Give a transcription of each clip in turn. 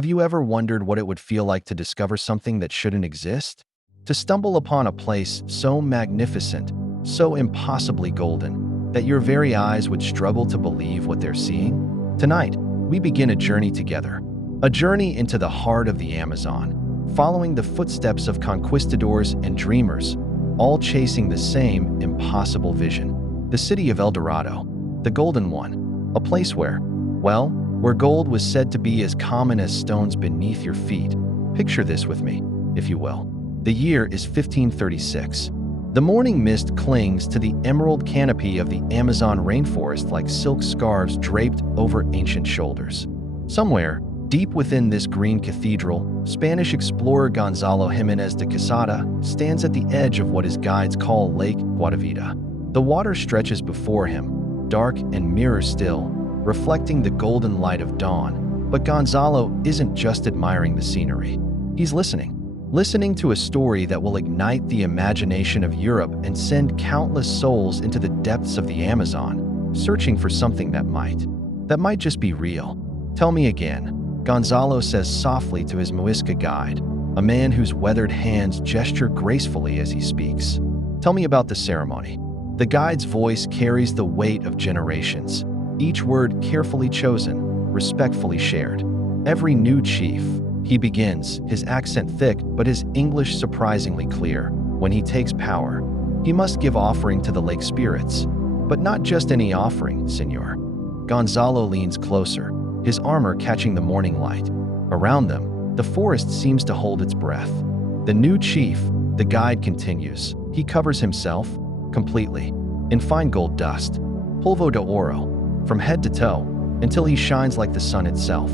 Have you ever wondered what it would feel like to discover something that shouldn't exist? To stumble upon a place so magnificent, so impossibly golden, that your very eyes would struggle to believe what they're seeing? Tonight, we begin a journey together. A journey into the heart of the Amazon, following the footsteps of conquistadors and dreamers, all chasing the same impossible vision. The city of El Dorado, the Golden One, a place where gold was said to be as common as stones beneath your feet. Picture this with me, if you will. The year is 1536. The morning mist clings to the emerald canopy of the Amazon rainforest like silk scarves draped over ancient shoulders. Somewhere, deep within this green cathedral, Spanish explorer Gonzalo Jimenez de Quesada stands at the edge of what his guides call Lake Guatavita. The water stretches before him, dark and mirror still, reflecting the golden light of dawn. But Gonzalo isn't just admiring the scenery. He's listening to a story that will ignite the imagination of Europe and send countless souls into the depths of the Amazon, searching for something that might just be real. Tell me again, Gonzalo says softly to his Muisca guide, a man whose weathered hands gesture gracefully as he speaks. Tell me about the ceremony. The guide's voice carries the weight of generations, each word carefully chosen, respectfully shared. Every new chief, he begins, his accent thick but his English surprisingly clear. When he takes power, he must give offering to the lake spirits. But not just any offering, senor. Gonzalo leans closer, his armor catching the morning light. Around them, the forest seems to hold its breath. The new chief, the guide continues. He covers himself, completely, in fine gold dust, polvo de oro, from head to toe, until he shines like the sun itself.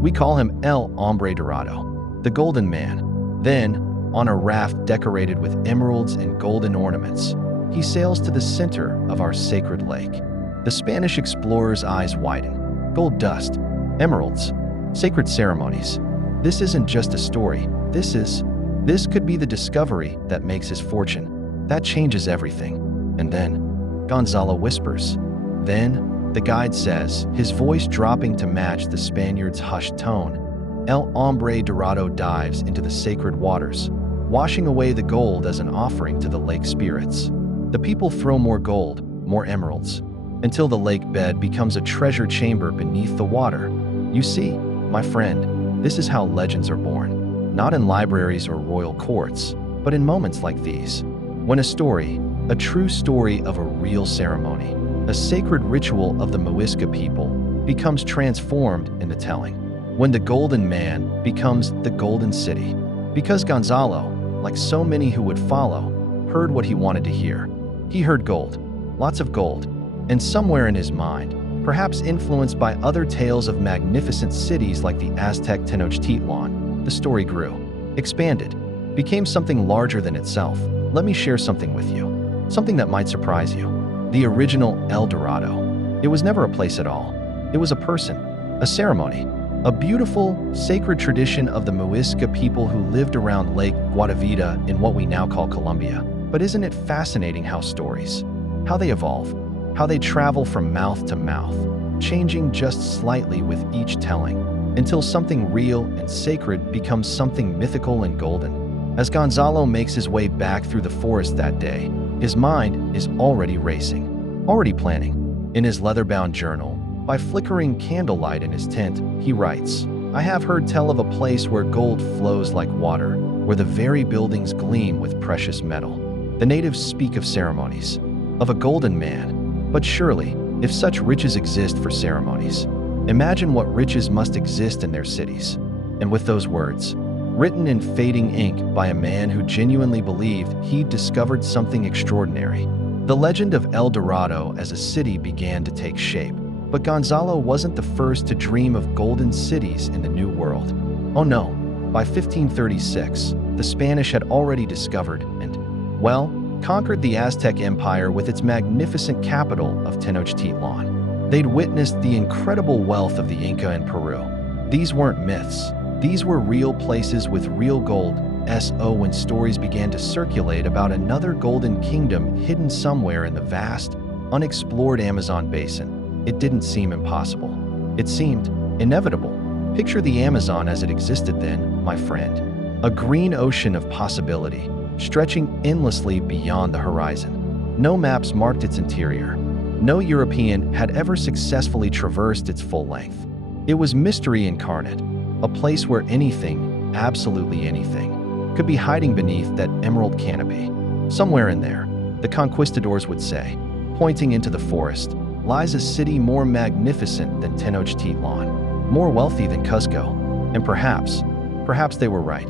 We call him El Hombre Dorado, the Golden Man. Then, on a raft decorated with emeralds and golden ornaments, he sails to the center of our sacred lake. The Spanish explorer's eyes widen. Gold dust, emeralds, sacred ceremonies. This isn't just a story. This could be the discovery that makes his fortune. That changes everything. And then, Gonzalo whispers. Then, the guide says, his voice dropping to match the Spaniard's hushed tone. El Hombre Dorado dives into the sacred waters, washing away the gold as an offering to the lake spirits. The people throw more gold, more emeralds, until the lake bed becomes a treasure chamber beneath the water. You see, my friend, this is how legends are born, not in libraries or royal courts, but in moments like these, when a true story of a real ceremony, a sacred ritual of the Muisca people, becomes transformed in the telling. When the Golden Man becomes the Golden City. Because Gonzalo, like so many who would follow, heard what he wanted to hear. He heard gold, lots of gold, and somewhere in his mind, perhaps influenced by other tales of magnificent cities like the Aztec Tenochtitlan, the story grew, expanded, became something larger than itself. Let me share something with you, something that might surprise you. The original El Dorado. It was never a place at all. It was a person, a ceremony, a beautiful, sacred tradition of the Muisca people who lived around Lake Guatavita in what we now call Colombia. But isn't it fascinating how stories, how they evolve, how they travel from mouth to mouth, changing just slightly with each telling, until something real and sacred becomes something mythical and golden. As Gonzalo makes his way back through the forest that day, his mind is already racing, already planning. In his leather-bound journal, by flickering candlelight in his tent, he writes, I have heard tell of a place where gold flows like water, where the very buildings gleam with precious metal. The natives speak of ceremonies, of a golden man. But surely, if such riches exist for ceremonies, imagine what riches must exist in their cities. And with those words, written in fading ink by a man who genuinely believed he'd discovered something extraordinary, the legend of El Dorado as a city began to take shape. But Gonzalo wasn't the first to dream of golden cities in the New World. Oh no, by 1536, the Spanish had already discovered and, conquered the Aztec Empire with its magnificent capital of Tenochtitlan. They'd witnessed the incredible wealth of the Inca in Peru. These weren't myths. These were real places with real gold. When stories began to circulate about another golden kingdom hidden somewhere in the vast, unexplored Amazon basin, it didn't seem impossible. It seemed inevitable. Picture the Amazon as it existed then, my friend. A green ocean of possibility, stretching endlessly beyond the horizon. No maps marked its interior. No European had ever successfully traversed its full length. It was mystery incarnate, a place where anything, absolutely anything, could be hiding beneath that emerald canopy. Somewhere in there, the conquistadors would say, pointing into the forest, lies a city more magnificent than Tenochtitlan, more wealthy than Cuzco, and perhaps they were right.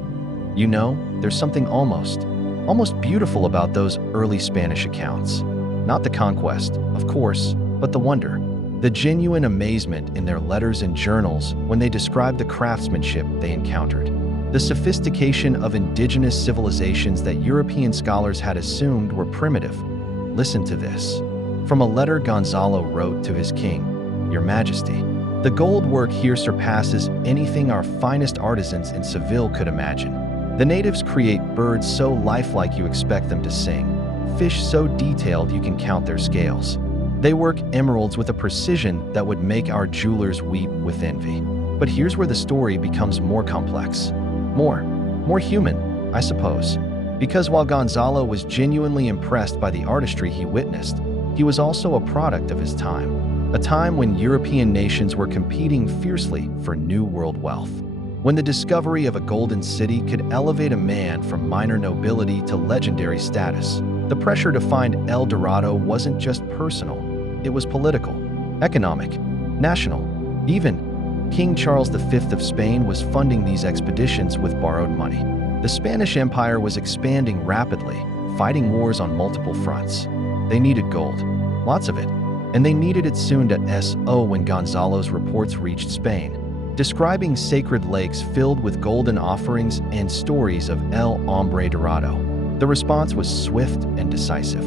You know, there's something almost beautiful about those early Spanish accounts. Not the conquest, of course, but the wonder, the genuine amazement in their letters and journals when they described the craftsmanship they encountered, the sophistication of indigenous civilizations that European scholars had assumed were primitive. Listen to this. From a letter Gonzalo wrote to his king, Your Majesty, the gold work here surpasses anything our finest artisans in Seville could imagine. The natives create birds so lifelike you expect them to sing, fish so detailed you can count their scales. They work emeralds with a precision that would make our jewelers weep with envy. But here's where the story becomes more complex. More human, I suppose. Because while Gonzalo was genuinely impressed by the artistry he witnessed, he was also a product of his time. A time when European nations were competing fiercely for New World wealth. When the discovery of a golden city could elevate a man from minor nobility to legendary status, the pressure to find El Dorado wasn't just personal, it was political, economic, national. Even King Charles V of Spain was funding these expeditions with borrowed money. The Spanish Empire was expanding rapidly, fighting wars on multiple fronts. They needed gold, lots of it, and they needed it soon. When Gonzalo's reports reached Spain, describing sacred lakes filled with golden offerings and stories of El Hombre Dorado. The response was swift and decisive.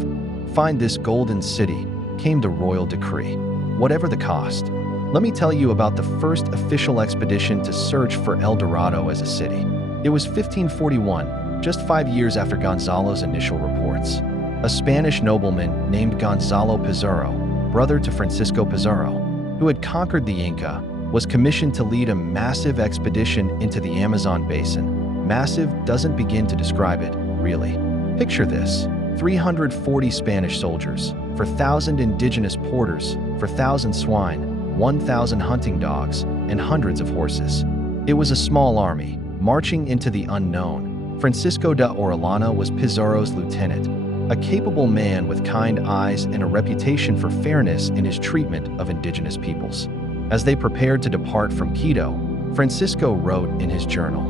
Find this golden city, came the royal decree, whatever the cost. Let me tell you about the first official expedition to search for El Dorado as a city. It was 1541, just 5 years after Gonzalo's initial reports. A Spanish nobleman named Gonzalo Pizarro, brother to Francisco Pizarro, who had conquered the Inca, was commissioned to lead a massive expedition into the Amazon basin. Massive doesn't begin to describe it, really. Picture this: 340 Spanish soldiers, 4,000 indigenous porters, 4,000 swine, 1,000 hunting dogs, and hundreds of horses. It was a small army, marching into the unknown. Francisco de Orellana was Pizarro's lieutenant, a capable man with kind eyes and a reputation for fairness in his treatment of indigenous peoples. As they prepared to depart from Quito, Francisco wrote in his journal,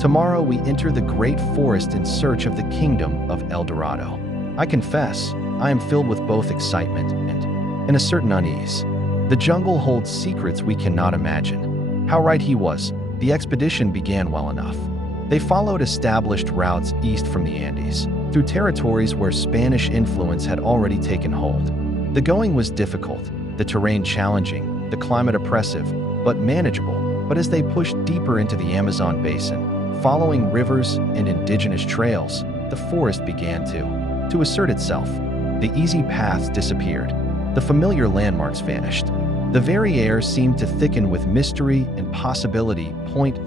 "Tomorrow we enter the great forest in search of the kingdom of El Dorado. I confess, I am filled with both excitement and a certain unease. The jungle holds secrets we cannot imagine." How right he was. The expedition began well enough. They followed established routes east from the Andes, through territories where Spanish influence had already taken hold. The going was difficult, the terrain challenging, the climate oppressive, but manageable. But as they pushed deeper into the Amazon basin, following rivers and indigenous trails, the forest began to assert itself. The easy paths disappeared. The familiar landmarks vanished. The very air seemed to thicken with mystery and possibility.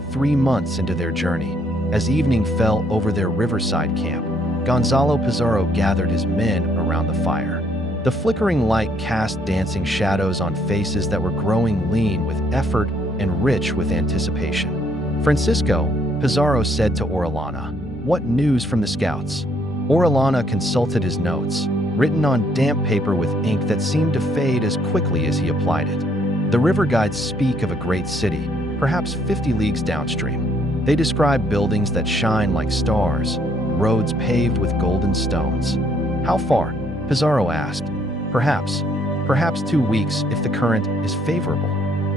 3 months into their journey, as evening fell over their riverside camp, Gonzalo Pizarro gathered his men around the fire. The flickering light cast dancing shadows on faces that were growing lean with effort and rich with anticipation. "Francisco," Pizarro said to Orellana, "what news from the scouts?" Orellana consulted his notes, written on damp paper with ink that seemed to fade as quickly as he applied it. The river guides speak of a great city, perhaps 50 leagues downstream. They describe buildings that shine like stars, roads paved with golden stones. "How far?" Pizarro asked. Perhaps 2 weeks if the current is favorable."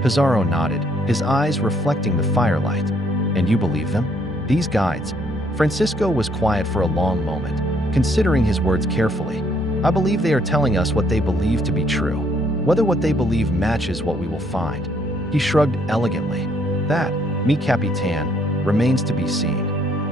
Pizarro nodded, his eyes reflecting the firelight. "And you believe them? These guides?" Francisco was quiet for a long moment, considering his words carefully. "I believe they are telling us what they believe to be true. Whether what they believe matches what we will find." He shrugged elegantly. "That, mi capitan, remains to be seen."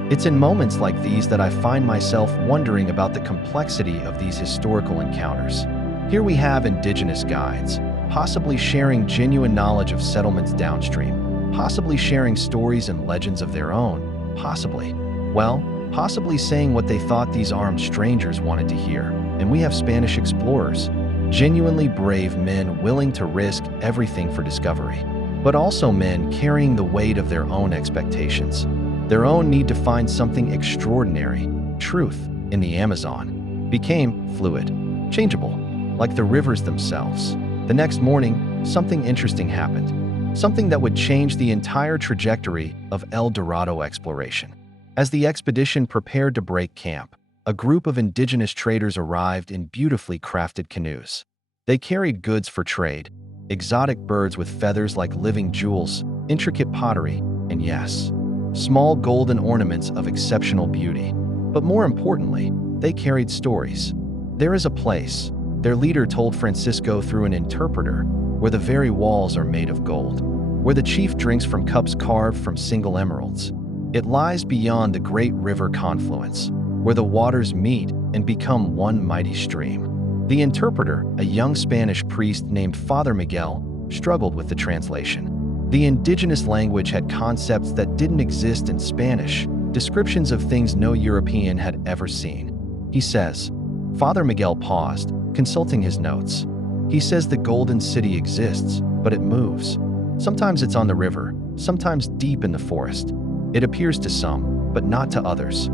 It's in moments like these that I find myself wondering about the complexity of these historical encounters. Here we have indigenous guides, possibly sharing genuine knowledge of settlements downstream, Possibly sharing stories and legends of their own. Possibly. Well, possibly saying what they thought these armed strangers wanted to hear. And we have Spanish explorers, genuinely brave men willing to risk everything for discovery, but also men carrying the weight of their own expectations, their own need to find something extraordinary. Truth, in the Amazon, became fluid, changeable, like the rivers themselves. The next morning, something interesting happened, something that would change the entire trajectory of El Dorado exploration. As the expedition prepared to break camp, a group of indigenous traders arrived in beautifully crafted canoes. They carried goods for trade, exotic birds with feathers like living jewels, intricate pottery, and yes, small golden ornaments of exceptional beauty. But more importantly, they carried stories. There is a place, their leader told Francisco through an interpreter, where the very walls are made of gold, where the chief drinks from cups carved from single emeralds. It lies beyond the great river confluence, where the waters meet and become one mighty stream. The interpreter, a young Spanish priest named Father Miguel, struggled with the translation. The indigenous language had concepts that didn't exist in Spanish, descriptions of things no European had ever seen. He says, Father Miguel paused, consulting his notes. He says the Golden City exists, but it moves. Sometimes it's on the river, sometimes deep in the forest. It appears to some, but not to others.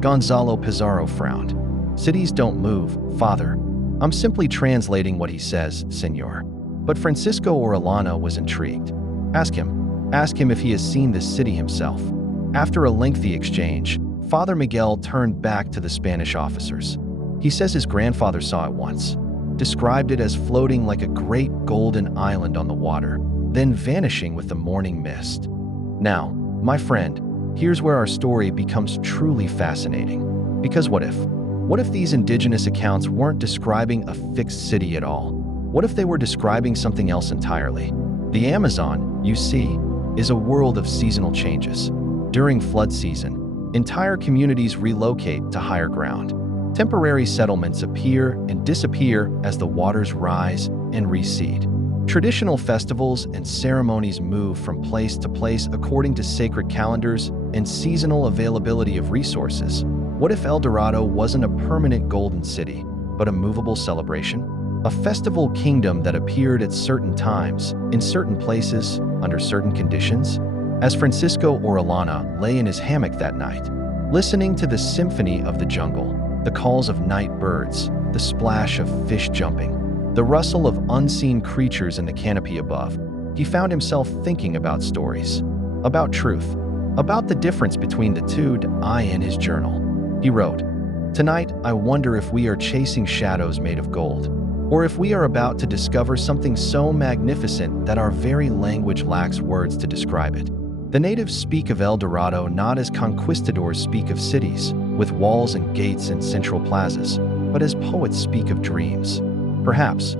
Gonzalo Pizarro frowned. Cities don't move, Father. I'm simply translating what he says, Senor. But Francisco Orellana was intrigued. Ask him if he has seen this city himself. After a lengthy exchange, Father Miguel turned back to the Spanish officers. He says his grandfather saw it once, described it as floating like a great golden island on the water, then vanishing with the morning mist. Now, my friend, here's where our story becomes truly fascinating. Because what if these indigenous accounts weren't describing a fixed city at all? What if they were describing something else entirely? The Amazon, you see, is a world of seasonal changes. During flood season, entire communities relocate to higher ground. Temporary settlements appear and disappear as the waters rise and recede. Traditional festivals and ceremonies move from place to place according to sacred calendars and seasonal availability of resources. What if El Dorado wasn't a permanent golden city, but a movable celebration? A festival kingdom that appeared at certain times, in certain places, under certain conditions? As Francisco Orellana lay in his hammock that night, listening to the symphony of the jungle, the calls of night birds, the splash of fish jumping, the rustle of unseen creatures in the canopy above, he found himself thinking about stories, about truth, about the difference between the two. In his journal, he wrote, "Tonight, I wonder if we are chasing shadows made of gold, or if we are about to discover something so magnificent that our very language lacks words to describe it." The natives speak of El Dorado not as conquistadors speak of cities, with walls and gates and central plazas, but as poets speak of dreams. Perhaps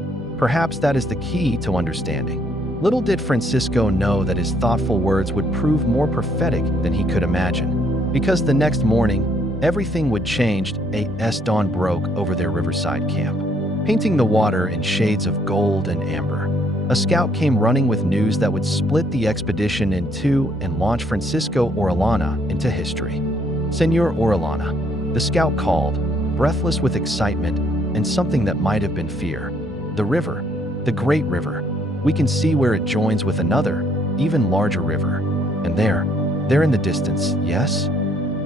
that is the key to understanding. Little did Francisco know that his thoughtful words would prove more prophetic than he could imagine. Because the next morning, everything would change. As dawn broke over their riverside camp, painting the water in shades of gold and amber. A scout came running with news that would split the expedition in two and launch Francisco Orellana into history. Senor Orellana, the scout called, breathless with excitement and something that might have been fear. The river, the great river. We can see where it joins with another, even larger river. And there in the distance, yes?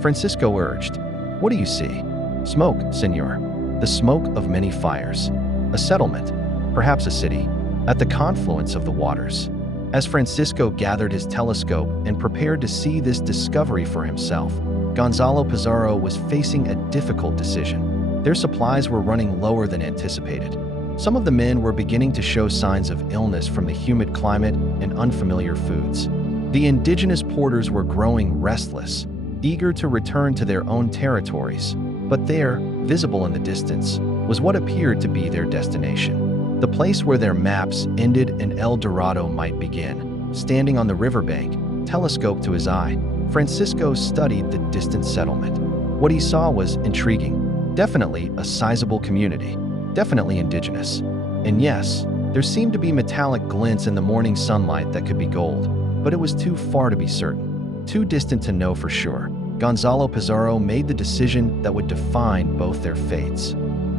Francisco urged. What do you see? Smoke, senor. The smoke of many fires. A settlement, perhaps a city, at the confluence of the waters. As Francisco gathered his telescope and prepared to see this discovery for himself, Gonzalo Pizarro was facing a difficult decision. Their supplies were running lower than anticipated. Some of the men were beginning to show signs of illness from the humid climate and unfamiliar foods. The indigenous porters were growing restless, eager to return to their own territories. But there, visible in the distance, was what appeared to be their destination. The place where their maps ended and El Dorado might begin. Standing on the riverbank, telescope to his eye, Francisco studied the distant settlement. What he saw was intriguing. Definitely a sizable community. Definitely indigenous. And yes, there seemed to be metallic glints in the morning sunlight that could be gold. but it was too far to be certain, too distant to know for sure. Gonzalo Pizarro made the decision that would define both their fates.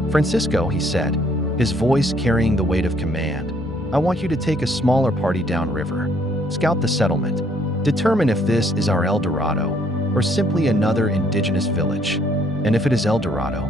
"Francisco," he said, his voice carrying the weight of command, "I want you to take a smaller party downriver. Scout the settlement. Determine if this is our El Dorado or simply another indigenous village. And if it is El Dorado,"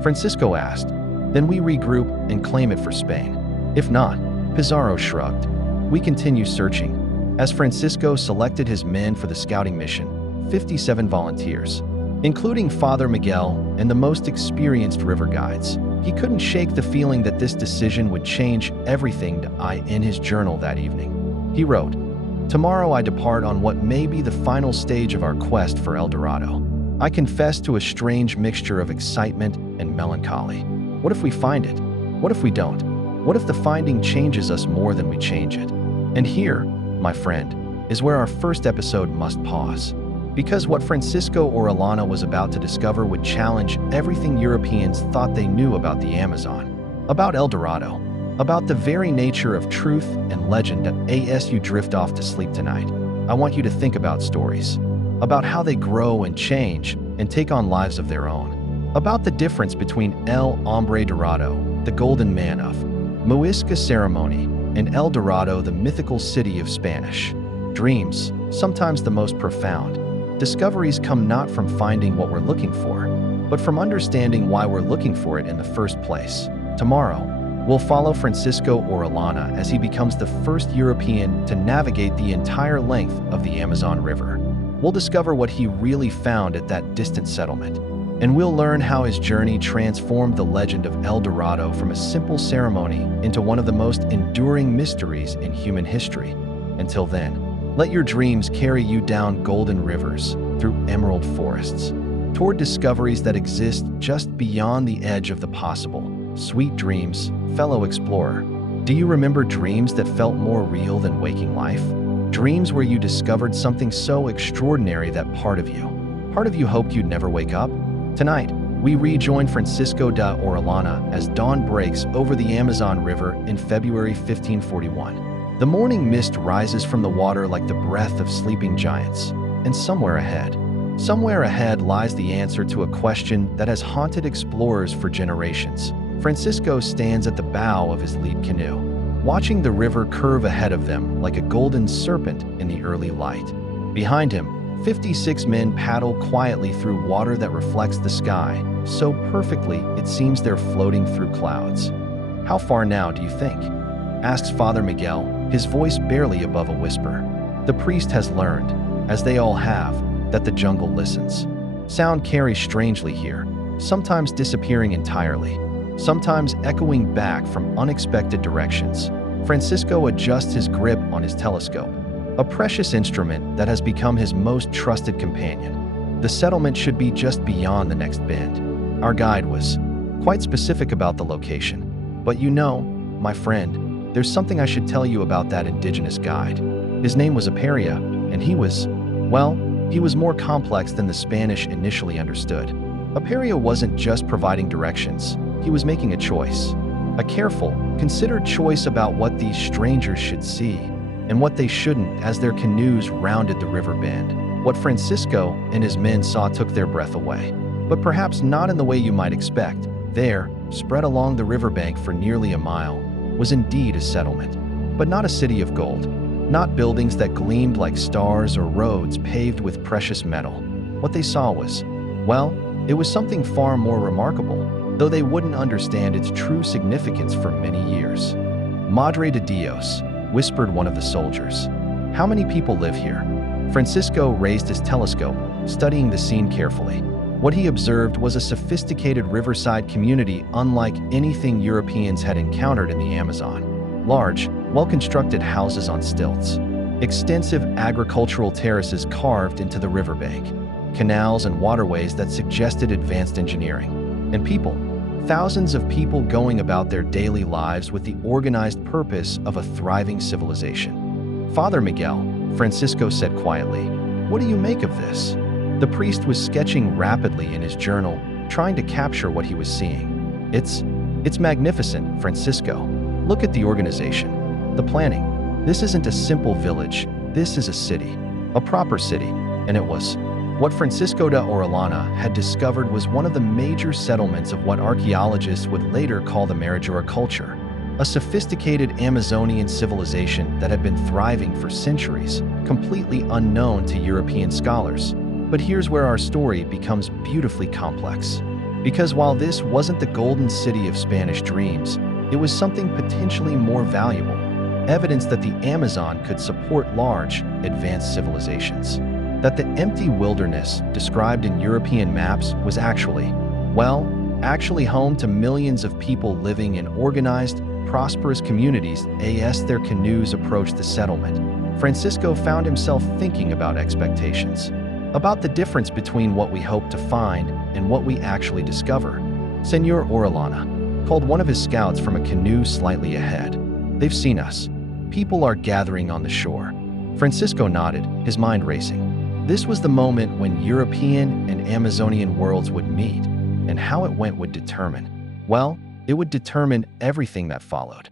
Francisco asked, "then we regroup and claim it for Spain. If not," Pizarro shrugged, "we continue searching." As Francisco selected his men for the scouting mission, 57 volunteers, including Father Miguel and the most experienced river guides, he couldn't shake the feeling that this decision would change everything. In his journal that evening, he wrote, "Tomorrow I depart on what may be the final stage of our quest for El Dorado. I confess to a strange mixture of excitement and melancholy. What if we find it? What if we don't? What if the finding changes us more than we change it?" And here, my friend, is where our first episode must pause. Because what Francisco Orellana was about to discover would challenge everything Europeans thought they knew about the Amazon, about El Dorado, about the very nature of truth and legend. As you drift off to sleep tonight, I want you to think about stories, about how they grow and change and take on lives of their own, about the difference between El Hombre Dorado, the golden man of Muisca ceremony, and El Dorado, the mythical city of Spanish dreams. Sometimes the most profound discoveries come not from finding what we're looking for, but from understanding why we're looking for it in the first place. Tomorrow, we'll follow Francisco Orellana as he becomes the first European to navigate the entire length of the Amazon River. We'll discover what he really found at that distant settlement, and we'll learn how his journey transformed the legend of El Dorado from a simple ceremony into one of the most enduring mysteries in human history. Until then, let your dreams carry you down golden rivers, through emerald forests, toward discoveries that exist just beyond the edge of the possible. Sweet dreams, fellow explorer. Do you remember dreams that felt more real than waking life? Dreams where you discovered something so extraordinary that part of you hoped you'd never wake up? Tonight, we rejoin Francisco de Orellana as dawn breaks over the Amazon River in February 1541. The morning mist rises from the water like the breath of sleeping giants, and somewhere ahead lies the answer to a question that has haunted explorers for generations. Francisco stands at the bow of his lead canoe, watching the river curve ahead of them like a golden serpent in the early light. Behind him, 56 men paddle quietly through water that reflects the sky, so perfectly it seems they're floating through clouds. "How far now, do you think?" asks Father Miguel, his voice barely above a whisper. The priest has learned, as they all have, that the jungle listens. Sound carries strangely here, sometimes disappearing entirely, sometimes echoing back from unexpected directions. Francisco adjusts his grip on his telescope, a precious instrument that has become his most trusted companion. The settlement should be just beyond the next bend. Our guide was quite specific about the location. But you know, my friend, there's something I should tell you about that indigenous guide. His name was Aperia, and he was more complex than the Spanish initially understood. Aperia wasn't just providing directions, he was making a choice. A careful, considered choice about what these strangers should see and what they shouldn't as their canoes rounded the river bend. What Francisco and his men saw took their breath away, but perhaps not in the way you might expect. There, spread along the riverbank for nearly a mile, was indeed a settlement, but not a city of gold, not buildings that gleamed like stars or roads paved with precious metal. What they saw was, it was something far more remarkable, though they wouldn't understand its true significance for many years. "Madre de Dios," whispered one of the soldiers. "How many people live here?" Francisco raised his telescope, studying the scene carefully. What he observed was a sophisticated riverside community unlike anything Europeans had encountered in the Amazon. Large, well-constructed houses on stilts, extensive agricultural terraces carved into the riverbank, canals and waterways that suggested advanced engineering, and people, thousands of people going about their daily lives with the organized purpose of a thriving civilization. "Father Miguel," Francisco said quietly, "what do you make of this?" The priest was sketching rapidly in his journal, trying to capture what he was seeing. It's magnificent, Francisco. Look at the organization, the planning. This isn't a simple village, This is a city, a proper city, and it was. What Francisco de Orellana had discovered was one of the major settlements of what archaeologists would later call the Marajura culture, a sophisticated Amazonian civilization that had been thriving for centuries, completely unknown to European scholars. But here's where our story becomes beautifully complex. Because while this wasn't the golden city of Spanish dreams, it was something potentially more valuable, evidence that the Amazon could support large, advanced civilizations. That the empty wilderness described in European maps was actually home to millions of people living in organized, prosperous communities. As their canoes approached the settlement, Francisco found himself thinking about expectations, about the difference between what we hope to find and what we actually discover. Senor Orellana called one of his scouts from a canoe slightly ahead. "They've seen us. People are gathering on the shore." Francisco nodded, his mind racing. This was the moment when European and Amazonian worlds would meet, and how it went would determine, it would determine everything that followed.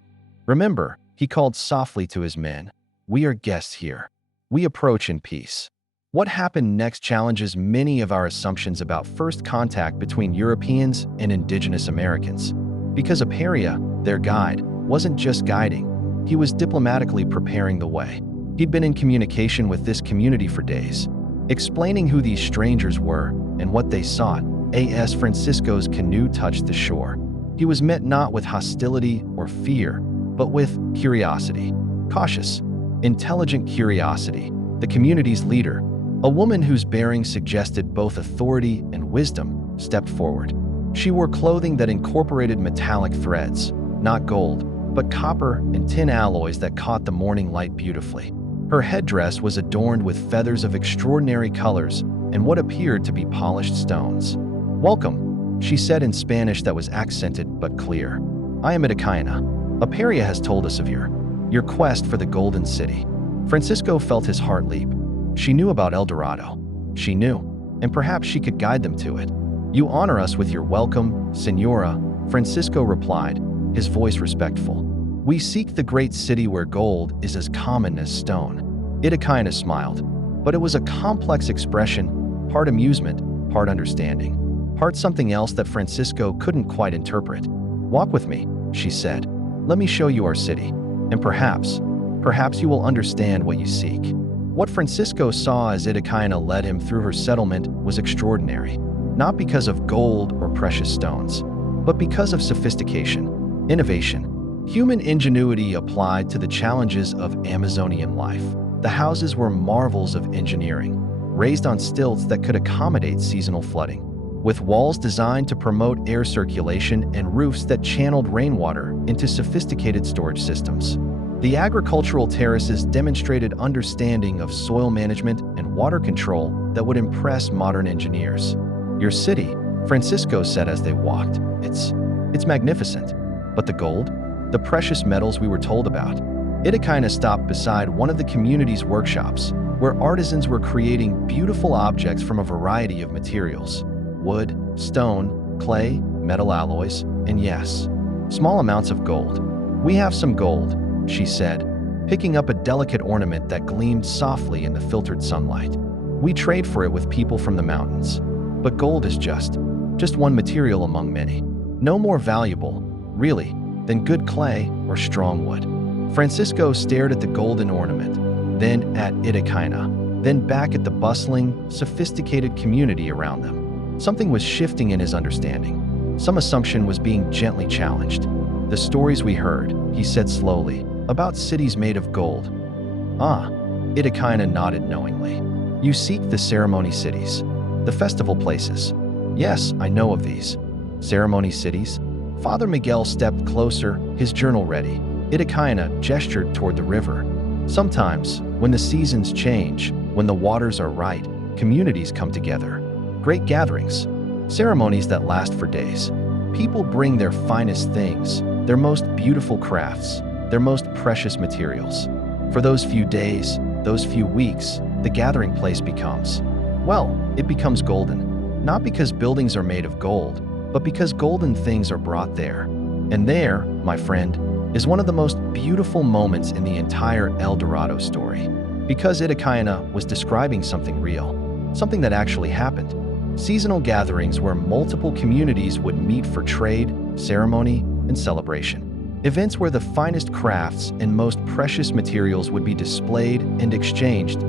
"Remember," he called softly to his men, "we are guests here. We approach in peace." What happened next challenges many of our assumptions about first contact between Europeans and Indigenous Americans. Because Aperia, their guide, wasn't just guiding, he was diplomatically preparing the way. He'd been in communication with this community for days, explaining who these strangers were and what they sought. As Francisco's canoe touched the shore, he was met not with hostility or fear, but with curiosity. Cautious, intelligent curiosity. The community's leader, a woman whose bearing suggested both authority and wisdom, stepped forward. She wore clothing that incorporated metallic threads, not gold, but copper and tin alloys that caught the morning light beautifully. Her headdress was adorned with feathers of extraordinary colors and what appeared to be polished stones. "Welcome," she said in Spanish that was accented but clear. "I am Idakaina. Aperia has told us of your quest for the Golden City." Francisco felt his heart leap. She knew about El Dorado. She knew, and perhaps she could guide them to it. "You honor us with your welcome, Senora," Francisco replied, his voice respectful. "We seek the great city where gold is as common as stone." Idakaina smiled, but it was a complex expression, part amusement, part understanding, part something else that Francisco couldn't quite interpret. "Walk with me," she said. "Let me show you our city, and perhaps you will understand what you seek." What Francisco saw as Idakaina led him through her settlement was extraordinary, not because of gold or precious stones, but because of sophistication, innovation, human ingenuity applied to the challenges of Amazonian life. The houses were marvels of engineering, raised on stilts that could accommodate seasonal flooding, with walls designed to promote air circulation and roofs that channeled rainwater into sophisticated storage systems. The agricultural terraces demonstrated understanding of soil management and water control that would impress modern engineers. "Your city," Francisco said as they walked, it's magnificent. But the gold? The precious metals we were told about?" Idakaina stopped beside one of the community's workshops, where artisans were creating beautiful objects from a variety of materials: wood, stone, clay, metal alloys, and yes, small amounts of gold. "We have some gold," she said, picking up a delicate ornament that gleamed softly in the filtered sunlight. "We trade for it with people from the mountains. But gold is just one material among many. No more valuable, really, than good clay or strong wood." Francisco stared at the golden ornament, then at Idakaina, then back at the bustling, sophisticated community around them. Something was shifting in his understanding. Some assumption was being gently challenged. "The stories we heard," he said slowly, "about cities made of gold." "Ah," Idakaina nodded knowingly. "You seek the ceremony cities, the festival places." "Yes, I know of these." "Ceremony cities?" Father Miguel stepped closer, his journal ready. Idakaina gestured toward the river. "Sometimes, when the seasons change, when the waters are right, communities come together. Great gatherings, ceremonies that last for days. People bring their finest things, their most beautiful crafts, their most precious materials. For those few days, those few weeks, the gathering place becomes golden. Not because buildings are made of gold, but because golden things are brought there. And there, my friend, is one of the most beautiful moments in the entire El Dorado story. Because Itakaina was describing something real, something that actually happened. Seasonal gatherings where multiple communities would meet for trade, ceremony, and celebration. Events where the finest crafts and most precious materials would be displayed and exchanged.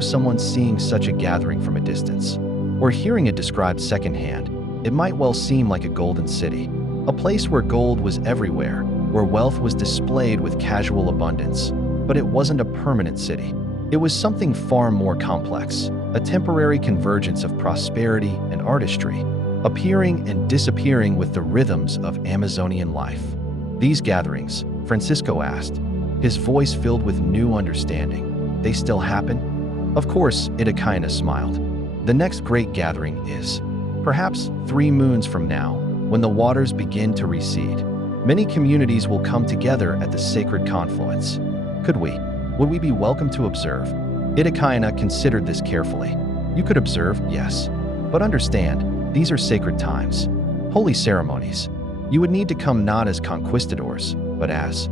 Someone seeing such a gathering from a distance, or hearing it described secondhand, it might well seem like a golden city, a place where gold was everywhere, where wealth was displayed with casual abundance. But it wasn't a permanent city. It was something far more complex, a temporary convergence of prosperity and artistry, appearing and disappearing with the rhythms of Amazonian life. These gatherings, Francisco asked, his voice filled with new understanding, they still happen? Of course, Itakaina smiled. The next great gathering is, perhaps 3 moons from now, when the waters begin to recede. Many communities will come together at the sacred confluence. Would we be welcome to observe? Itakaina considered this carefully. You could observe, yes. But understand, these are sacred times, holy ceremonies. You would need to come not as conquistadors, but as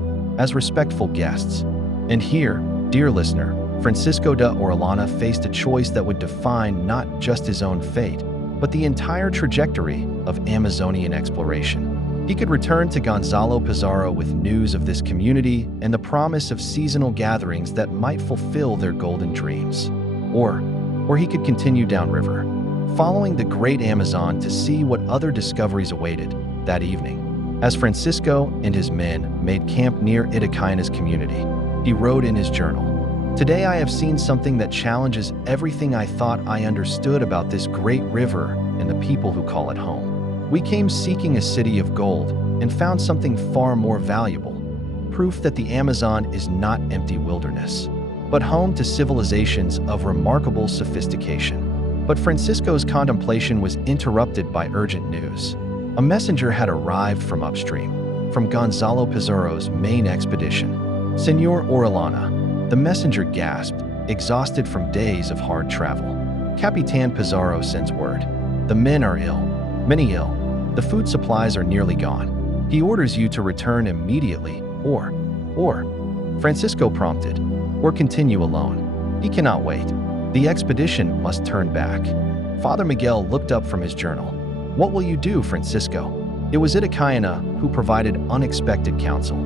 respectful guests. And here, dear listener, Francisco de Orellana faced a choice that would define not just his own fate, but the entire trajectory of Amazonian exploration. He could return to Gonzalo Pizarro with news of this community and the promise of seasonal gatherings that might fulfill their golden dreams. Or he could continue downriver, following the great Amazon to see what other discoveries awaited that evening. As Francisco and his men made camp near Itakaina's community, he wrote in his journal, "Today I have seen something that challenges everything I thought I understood about this great river and the people who call it home. We came seeking a city of gold and found something far more valuable, proof that the Amazon is not empty wilderness, but home to civilizations of remarkable sophistication." But Francisco's contemplation was interrupted by urgent news. A messenger had arrived from upstream, from Gonzalo Pizarro's main expedition. "Senor Orellana," the messenger gasped, exhausted from days of hard travel. "Capitan Pizarro sends word. The men are ill, many ill. The food supplies are nearly gone. He orders you to return immediately, or, Francisco prompted, or continue alone. He cannot wait. The expedition must turn back." Father Miguel looked up from his journal. "What will you do, Francisco?" It was Itakaina who provided unexpected counsel.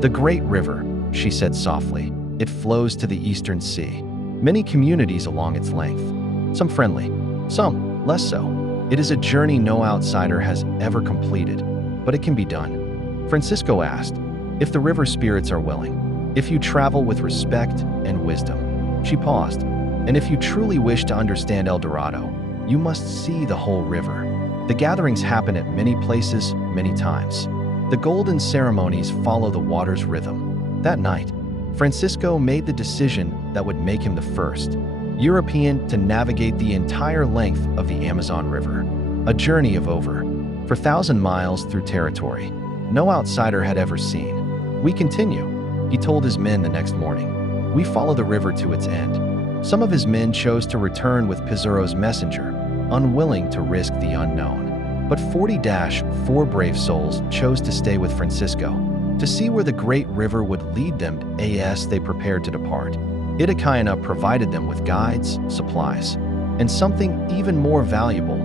"The great river," she said softly. "It flows to the eastern sea. Many communities along its length. Some friendly, some less so. It is a journey no outsider has ever completed, but it can be done." Francisco asked, "If the river spirits are willing, if you travel with respect and wisdom." She paused. "And if you truly wish to understand El Dorado, you must see the whole river. The gatherings happen at many places, many times. The golden ceremonies follow the water's rhythm." That night, Francisco made the decision that would make him the first European to navigate the entire length of the Amazon River, a journey of over 4,000 miles through territory no outsider had ever seen. "We continue," he told his men the next morning. "We follow the river to its end." Some of his men chose to return with Pizarro's messenger, unwilling to risk the unknown. But 40-4 brave souls chose to stay with Francisco, to see where the great river would lead them as they prepared to depart. Itakaina provided them with guides, supplies, and something even more valuable,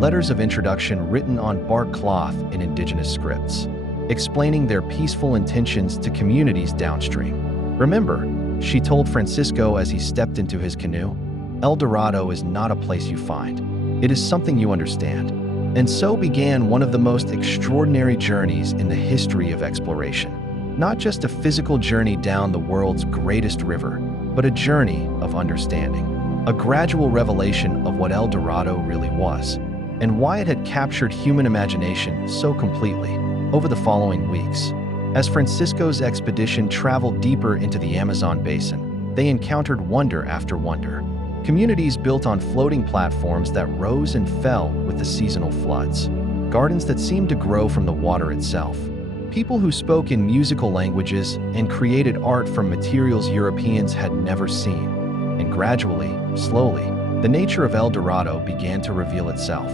letters of introduction written on bark cloth in indigenous scripts, explaining their peaceful intentions to communities downstream. "Remember," she told Francisco as he stepped into his canoe, "El Dorado is not a place you find. It is something you understand." And so began one of the most extraordinary journeys in the history of exploration. Not just a physical journey down the world's greatest river, but a journey of understanding. A gradual revelation of what El Dorado really was, and why it had captured human imagination so completely over the following weeks. As Francisco's expedition traveled deeper into the Amazon basin, they encountered wonder after wonder. Communities built on floating platforms that rose and fell with the seasonal floods. Gardens that seemed to grow from the water itself. People who spoke in musical languages and created art from materials Europeans had never seen. And gradually, slowly, the nature of El Dorado began to reveal itself,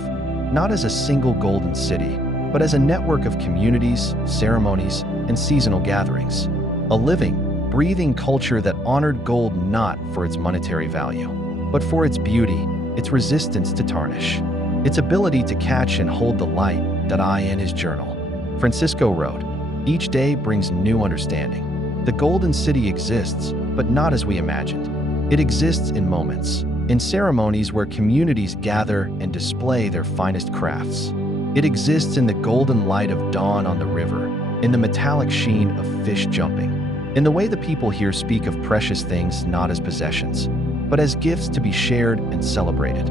not as a single golden city, but as a network of communities, ceremonies, and seasonal gatherings. A living, breathing culture that honored gold not for its monetary value, but for its beauty, its resistance to tarnish, its ability to catch and hold the light. In his journal, Francisco wrote, "Each day brings new understanding. The Golden City exists, but not as we imagined. It exists in moments, in ceremonies where communities gather and display their finest crafts. It exists in the golden light of dawn on the river, in the metallic sheen of fish jumping, in the way the people here speak of precious things not as possessions, but as gifts to be shared and celebrated."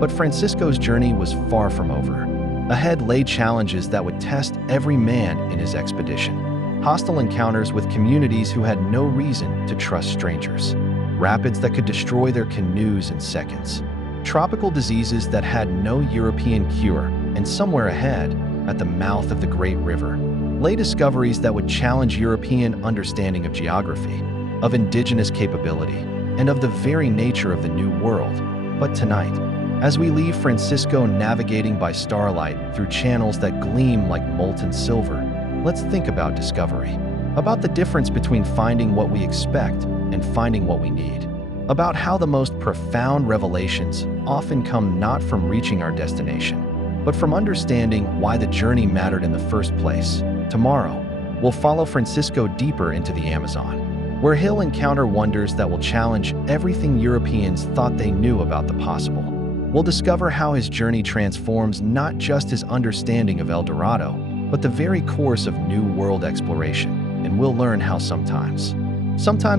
But Francisco's journey was far from over. Ahead lay challenges that would test every man in his expedition. Hostile encounters with communities who had no reason to trust strangers. Rapids that could destroy their canoes in seconds. Tropical diseases that had no European cure. And somewhere ahead, at the mouth of the great river, lay discoveries that would challenge European understanding of geography, of indigenous capability, and of the very nature of the New World. But tonight, as we leave Francisco navigating by starlight through channels that gleam like molten silver, let's think about discovery, about the difference between finding what we expect and finding what we need, about how the most profound revelations often come not from reaching our destination, but from understanding why the journey mattered in the first place. Tomorrow, we'll follow Francisco deeper into the Amazon, where he'll encounter wonders that will challenge everything Europeans thought they knew about the possible. We'll discover how his journey transforms not just his understanding of El Dorado, but the very course of New World exploration. And we'll learn how sometimes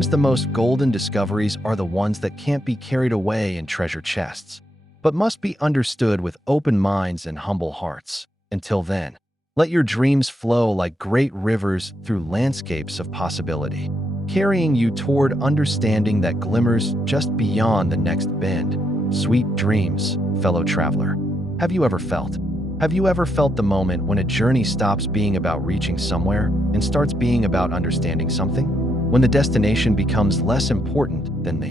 the most golden discoveries are the ones that can't be carried away in treasure chests, but must be understood with open minds and humble hearts. Until then, let your dreams flow like great rivers through landscapes of possibility, carrying you toward understanding that glimmers just beyond the next bend. Sweet dreams, fellow traveler. Have you ever felt the moment when a journey stops being about reaching somewhere and starts being about understanding something? When the destination becomes less important than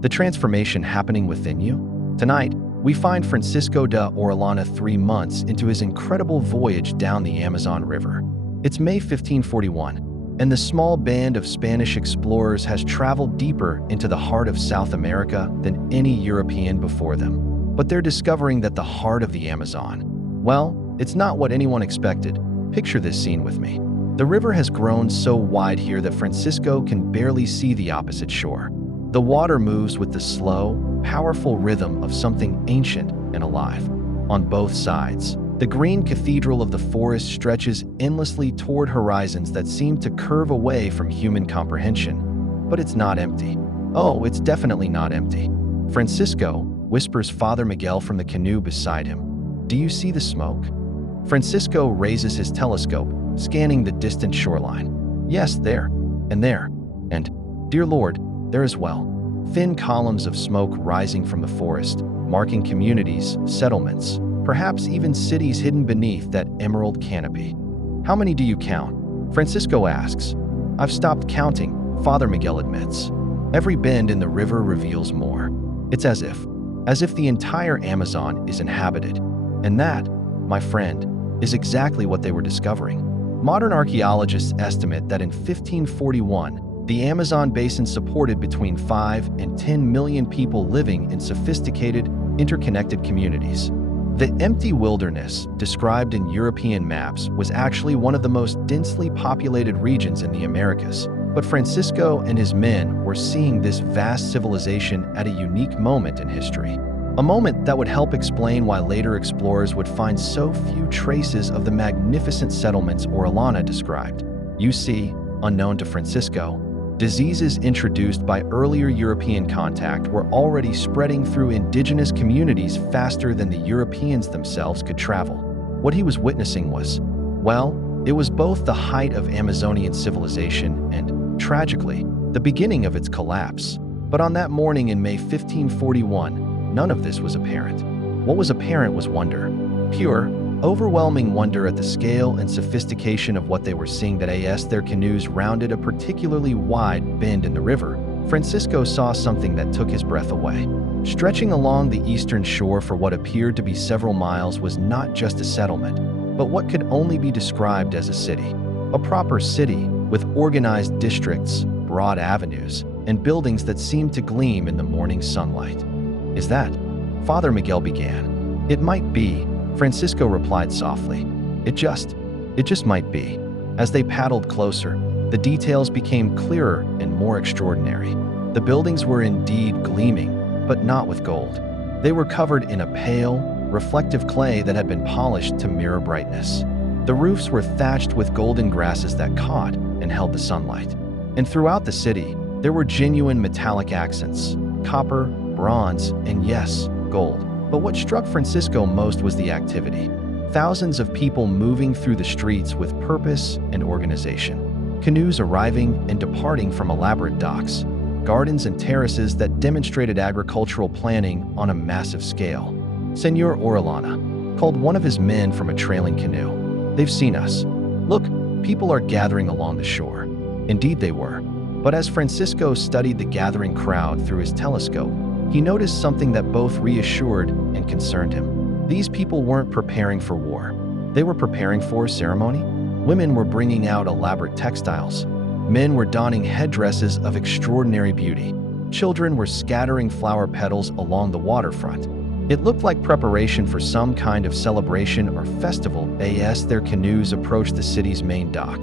the transformation happening within you? Tonight, we find Francisco de Orellana 3 months into his incredible voyage down the Amazon River. It's May 1541, and the small band of Spanish explorers has traveled deeper into the heart of South America than any European before them. But they're discovering that the heart of the Amazon, well, it's not what anyone expected. Picture this scene with me. The river has grown so wide here that Francisco can barely see the opposite shore. The water moves with the slow, powerful rhythm of something ancient and alive. On both sides, the green cathedral of the forest stretches endlessly toward horizons that seem to curve away from human comprehension. But it's not empty. Oh, it's definitely not empty. "Francisco," whispers Father Miguel from the canoe beside him, "do you see the smoke?" Francisco raises his telescope, scanning the distant shoreline. "Yes, there, and there, and, dear Lord, there as well." Thin columns of smoke rising from the forest, marking communities, settlements, perhaps even cities hidden beneath that emerald canopy. "How many do you count?" Francisco asks. "I've stopped counting," Father Miguel admits. Every bend in the river reveals more. It's as if the entire Amazon is inhabited. And that, my friend, is exactly what they were discovering. Modern archaeologists estimate that in 1541, the Amazon basin supported between 5 and 10 million people living in sophisticated, interconnected communities. The empty wilderness, described in European maps, was actually one of the most densely populated regions in the Americas. But Francisco and his men were seeing this vast civilization at a unique moment in history. A moment that would help explain why later explorers would find so few traces of the magnificent settlements Orellana described. You see, unknown to Francisco, diseases introduced by earlier European contact were already spreading through indigenous communities faster than the Europeans themselves could travel. What he was witnessing was, well, it was both the height of Amazonian civilization and, tragically, the beginning of its collapse. But on that morning in May 1541, none of this was apparent. What was apparent was wonder. Pure, overwhelming wonder at the scale and sophistication of what they were seeing. As their canoes rounded a particularly wide bend in the river, Francisco saw something that took his breath away. Stretching along the eastern shore for what appeared to be several miles was not just a settlement, but what could only be described as a city. A proper city, with organized districts, broad avenues and buildings that seemed to gleam in the morning sunlight. "Is that?" Father Miguel began. "It might be," Francisco replied softly. It just might be." As they paddled closer, the details became clearer and more extraordinary. The buildings were indeed gleaming, but not with gold. They were covered in a pale, reflective clay that had been polished to mirror brightness. The roofs were thatched with golden grasses that caught and held the sunlight. And throughout the city, there were genuine metallic accents: copper, bronze, and yes, gold. But what struck Francisco most was the activity. Thousands of people moving through the streets with purpose and organization. Canoes arriving and departing from elaborate docks. Gardens and terraces that demonstrated agricultural planning on a massive scale. Senor Orellana called one of his men from a trailing canoe. "They've seen us. Look, people are gathering along the shore." Indeed they were. But as Francisco studied the gathering crowd through his telescope, he noticed something that both reassured and concerned him. These people weren't preparing for war. They were preparing for ceremony. Women were bringing out elaborate textiles. Men were donning headdresses of extraordinary beauty. Children were scattering flower petals along the waterfront. It looked like preparation for some kind of celebration or festival as their canoes approached the city's main dock.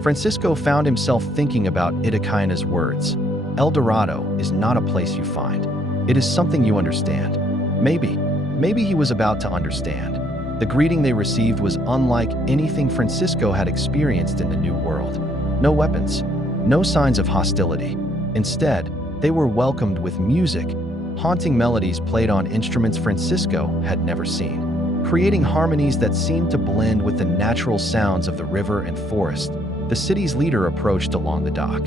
Francisco found himself thinking about Idacaina's words. "El Dorado is not a place you find. It is something you understand." Maybe he was about to understand. The greeting they received was unlike anything Francisco had experienced in the New World. No weapons, no signs of hostility. Instead, they were welcomed with music, haunting melodies played on instruments Francisco had never seen, creating harmonies that seemed to blend with the natural sounds of the river and forest. The city's leader approached along the dock.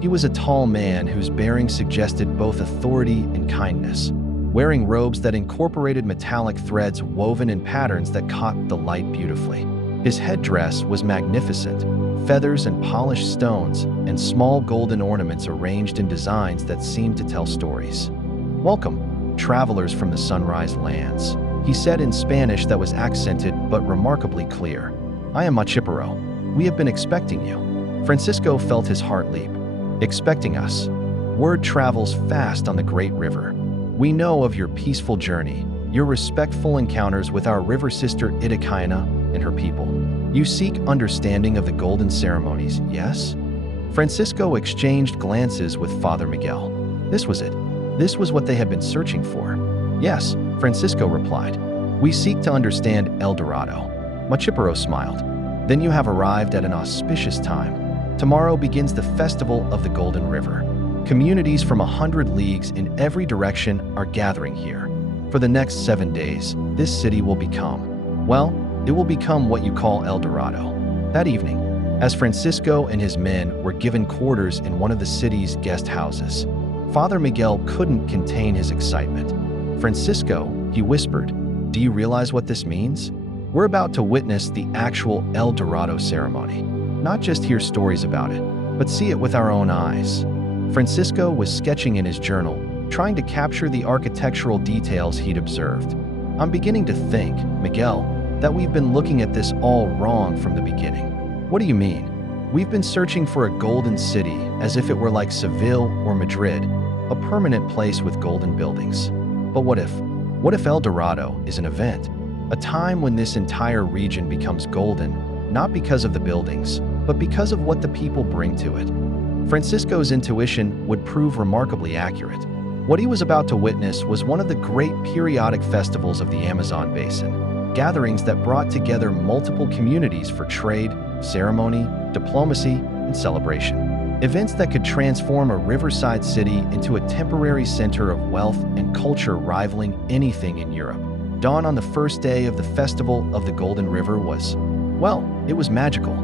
He was a tall man whose bearing suggested both authority and kindness, wearing robes that incorporated metallic threads woven in patterns that caught the light beautifully. His headdress was magnificent, feathers and polished stones, and small golden ornaments arranged in designs that seemed to tell stories. "Welcome, travelers from the Sunrise Lands," he said in Spanish that was accented but remarkably clear. "I am Machipero. We have been expecting you." Francisco felt his heart leap. "Expecting us?" Word travels fast on the great river. "We know of your peaceful journey, your respectful encounters with our river sister Idacaina and her people. You seek understanding of the golden ceremonies, yes?" Francisco exchanged glances with Father Miguel. This was it. This was what they had been searching for. "Yes," Francisco replied. "We seek to understand El Dorado." Machipero smiled. "Then you have arrived at an auspicious time. Tomorrow begins the Festival of the Golden River. Communities from 100 leagues in every direction are gathering here. For the next 7 days, this city will become, well, it will become what you call El Dorado." That evening, as Francisco and his men were given quarters in one of the city's guest houses, Father Miguel couldn't contain his excitement. "Francisco," he whispered, "do you realize what this means? We're about to witness the actual El Dorado ceremony. Not just hear stories about it, but see it with our own eyes." Francisco was sketching in his journal, trying to capture the architectural details he'd observed. "I'm beginning to think, Miguel, that we've been looking at this all wrong from the beginning." "What do you mean?" "We've been searching for a golden city as if it were like Seville or Madrid, a permanent place with golden buildings. But what if El Dorado is an event? A time when this entire region becomes golden, not because of the buildings, but because of what the people bring to it." Francisco's intuition would prove remarkably accurate. What he was about to witness was one of the great periodic festivals of the Amazon basin, gatherings that brought together multiple communities for trade, ceremony, diplomacy, and celebration. Events that could transform a riverside city into a temporary center of wealth and culture rivaling anything in Europe. Dawn on the first day of the Festival of the Golden River was, well, it was magical.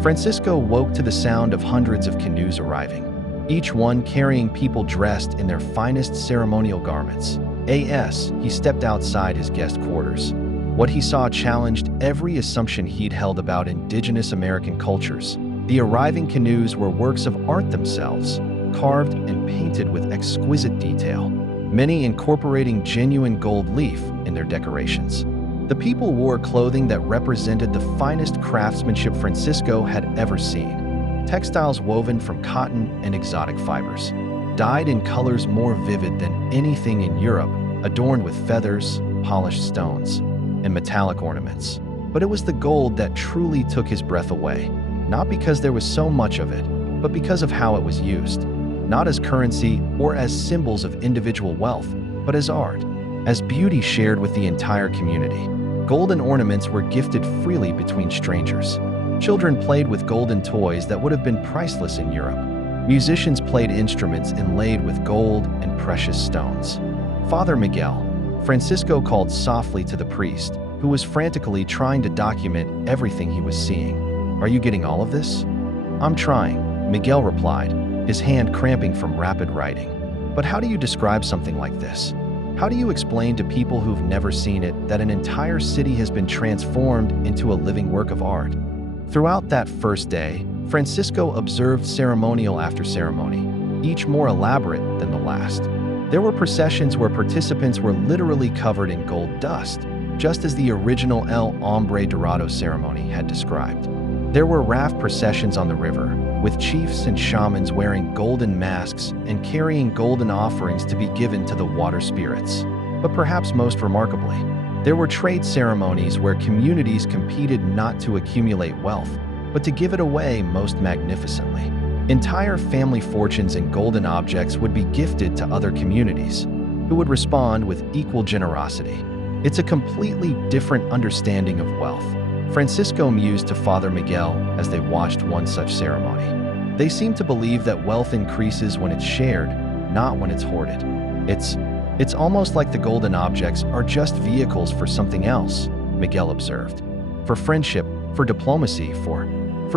Francisco woke to the sound of hundreds of canoes arriving, each one carrying people dressed in their finest ceremonial garments. He stepped outside his guest quarters. What he saw challenged every assumption he'd held about indigenous American cultures. The arriving canoes were works of art themselves, carved and painted with exquisite detail, many incorporating genuine gold leaf in their decorations. The people wore clothing that represented the finest craftsmanship Francisco had ever seen. textiles woven from cotton and exotic fibers, dyed in colors more vivid than anything in Europe, adorned with feathers, polished stones, and metallic ornaments. But it was the gold that truly took his breath away, not because there was so much of it, but because of how it was used, not as currency or as symbols of individual wealth, but as art, as beauty shared with the entire community. Golden ornaments were gifted freely between strangers. Children played with golden toys that would have been priceless in Europe. Musicians played instruments inlaid with gold and precious stones. Father Miguel, Francisco called softly to the priest, who was frantically trying to document everything he was seeing. "Are you getting all of this?" "I'm trying," Miguel replied, his hand cramping from rapid writing. "But how do you describe something like this? How do you explain to people who've never seen it that an entire city has been transformed into a living work of art?" Throughout that first day, Francisco observed ceremonial after ceremony, each more elaborate than the last. There were processions where participants were literally covered in gold dust, just as the original El Hombre Dorado ceremony had described. There were raft processions on the river, with chiefs and shamans wearing golden masks and carrying golden offerings to be given to the water spirits. But perhaps most remarkably, there were trade ceremonies where communities competed not to accumulate wealth, but to give it away most magnificently. Entire family fortunes and golden objects would be gifted to other communities, who would respond with equal generosity. It's a completely different understanding of wealth, Francisco mused to Father Miguel as they watched one such ceremony. They seem to believe that wealth increases when it's shared, not when it's hoarded. It's almost like the golden objects are just vehicles for something else, Miguel observed. For friendship, for diplomacy, for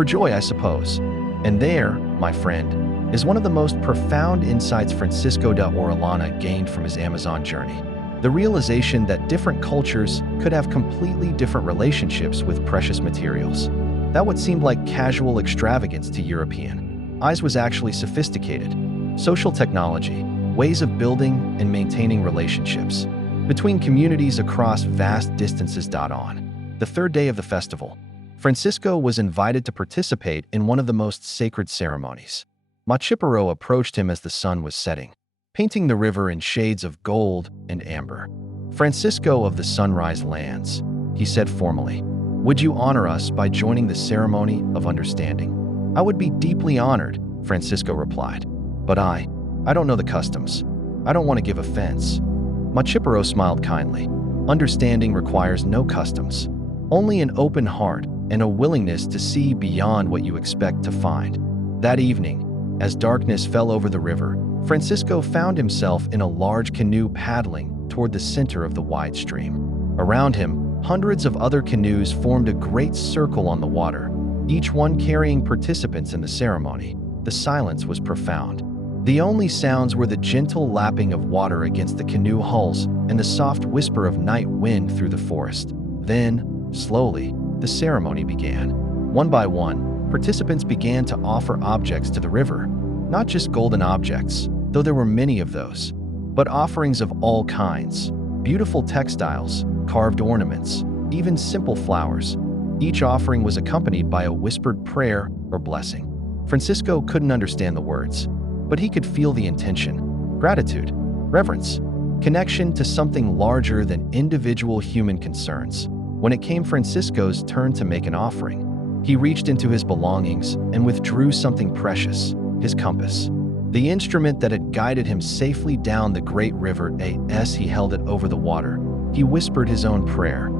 joy, I suppose. And there, my friend, is one of the most profound insights Francisco de Orellana gained from his Amazon journey. The realization that different cultures could have completely different relationships with precious materials. That what seemed like casual extravagance to European eyes was actually sophisticated. Social technology, ways of building and maintaining relationships between communities across vast distances. On the third day of the festival, Francisco was invited to participate in one of the most sacred ceremonies. Machipero approached him as the sun was setting, painting the river in shades of gold and amber. "Francisco of the Sunrise Lands," he said formally, "would you honor us by joining the ceremony of understanding?" "I would be deeply honored," Francisco replied. "But I don't know the customs. I don't want to give offense." Machipero smiled kindly. "Understanding requires no customs, only an open heart and a willingness to see beyond what you expect to find." That evening, as darkness fell over the river, Francisco found himself in a large canoe paddling toward the center of the wide stream. Around him, hundreds of other canoes formed a great circle on the water, each one carrying participants in the ceremony. The silence was profound. The only sounds were the gentle lapping of water against the canoe hulls and the soft whisper of night wind through the forest. Then, slowly, the ceremony began. One by one, participants began to offer objects to the river. Not just golden objects, though there were many of those, but offerings of all kinds, beautiful textiles, carved ornaments, even simple flowers. Each offering was accompanied by a whispered prayer or blessing. Francisco couldn't understand the words, but he could feel the intention: gratitude, reverence, connection to something larger than individual human concerns. When it came Francisco's turn to make an offering, he reached into his belongings and withdrew something precious: his compass. The instrument that had guided him safely down the great river. As he held it over the water, he whispered his own prayer: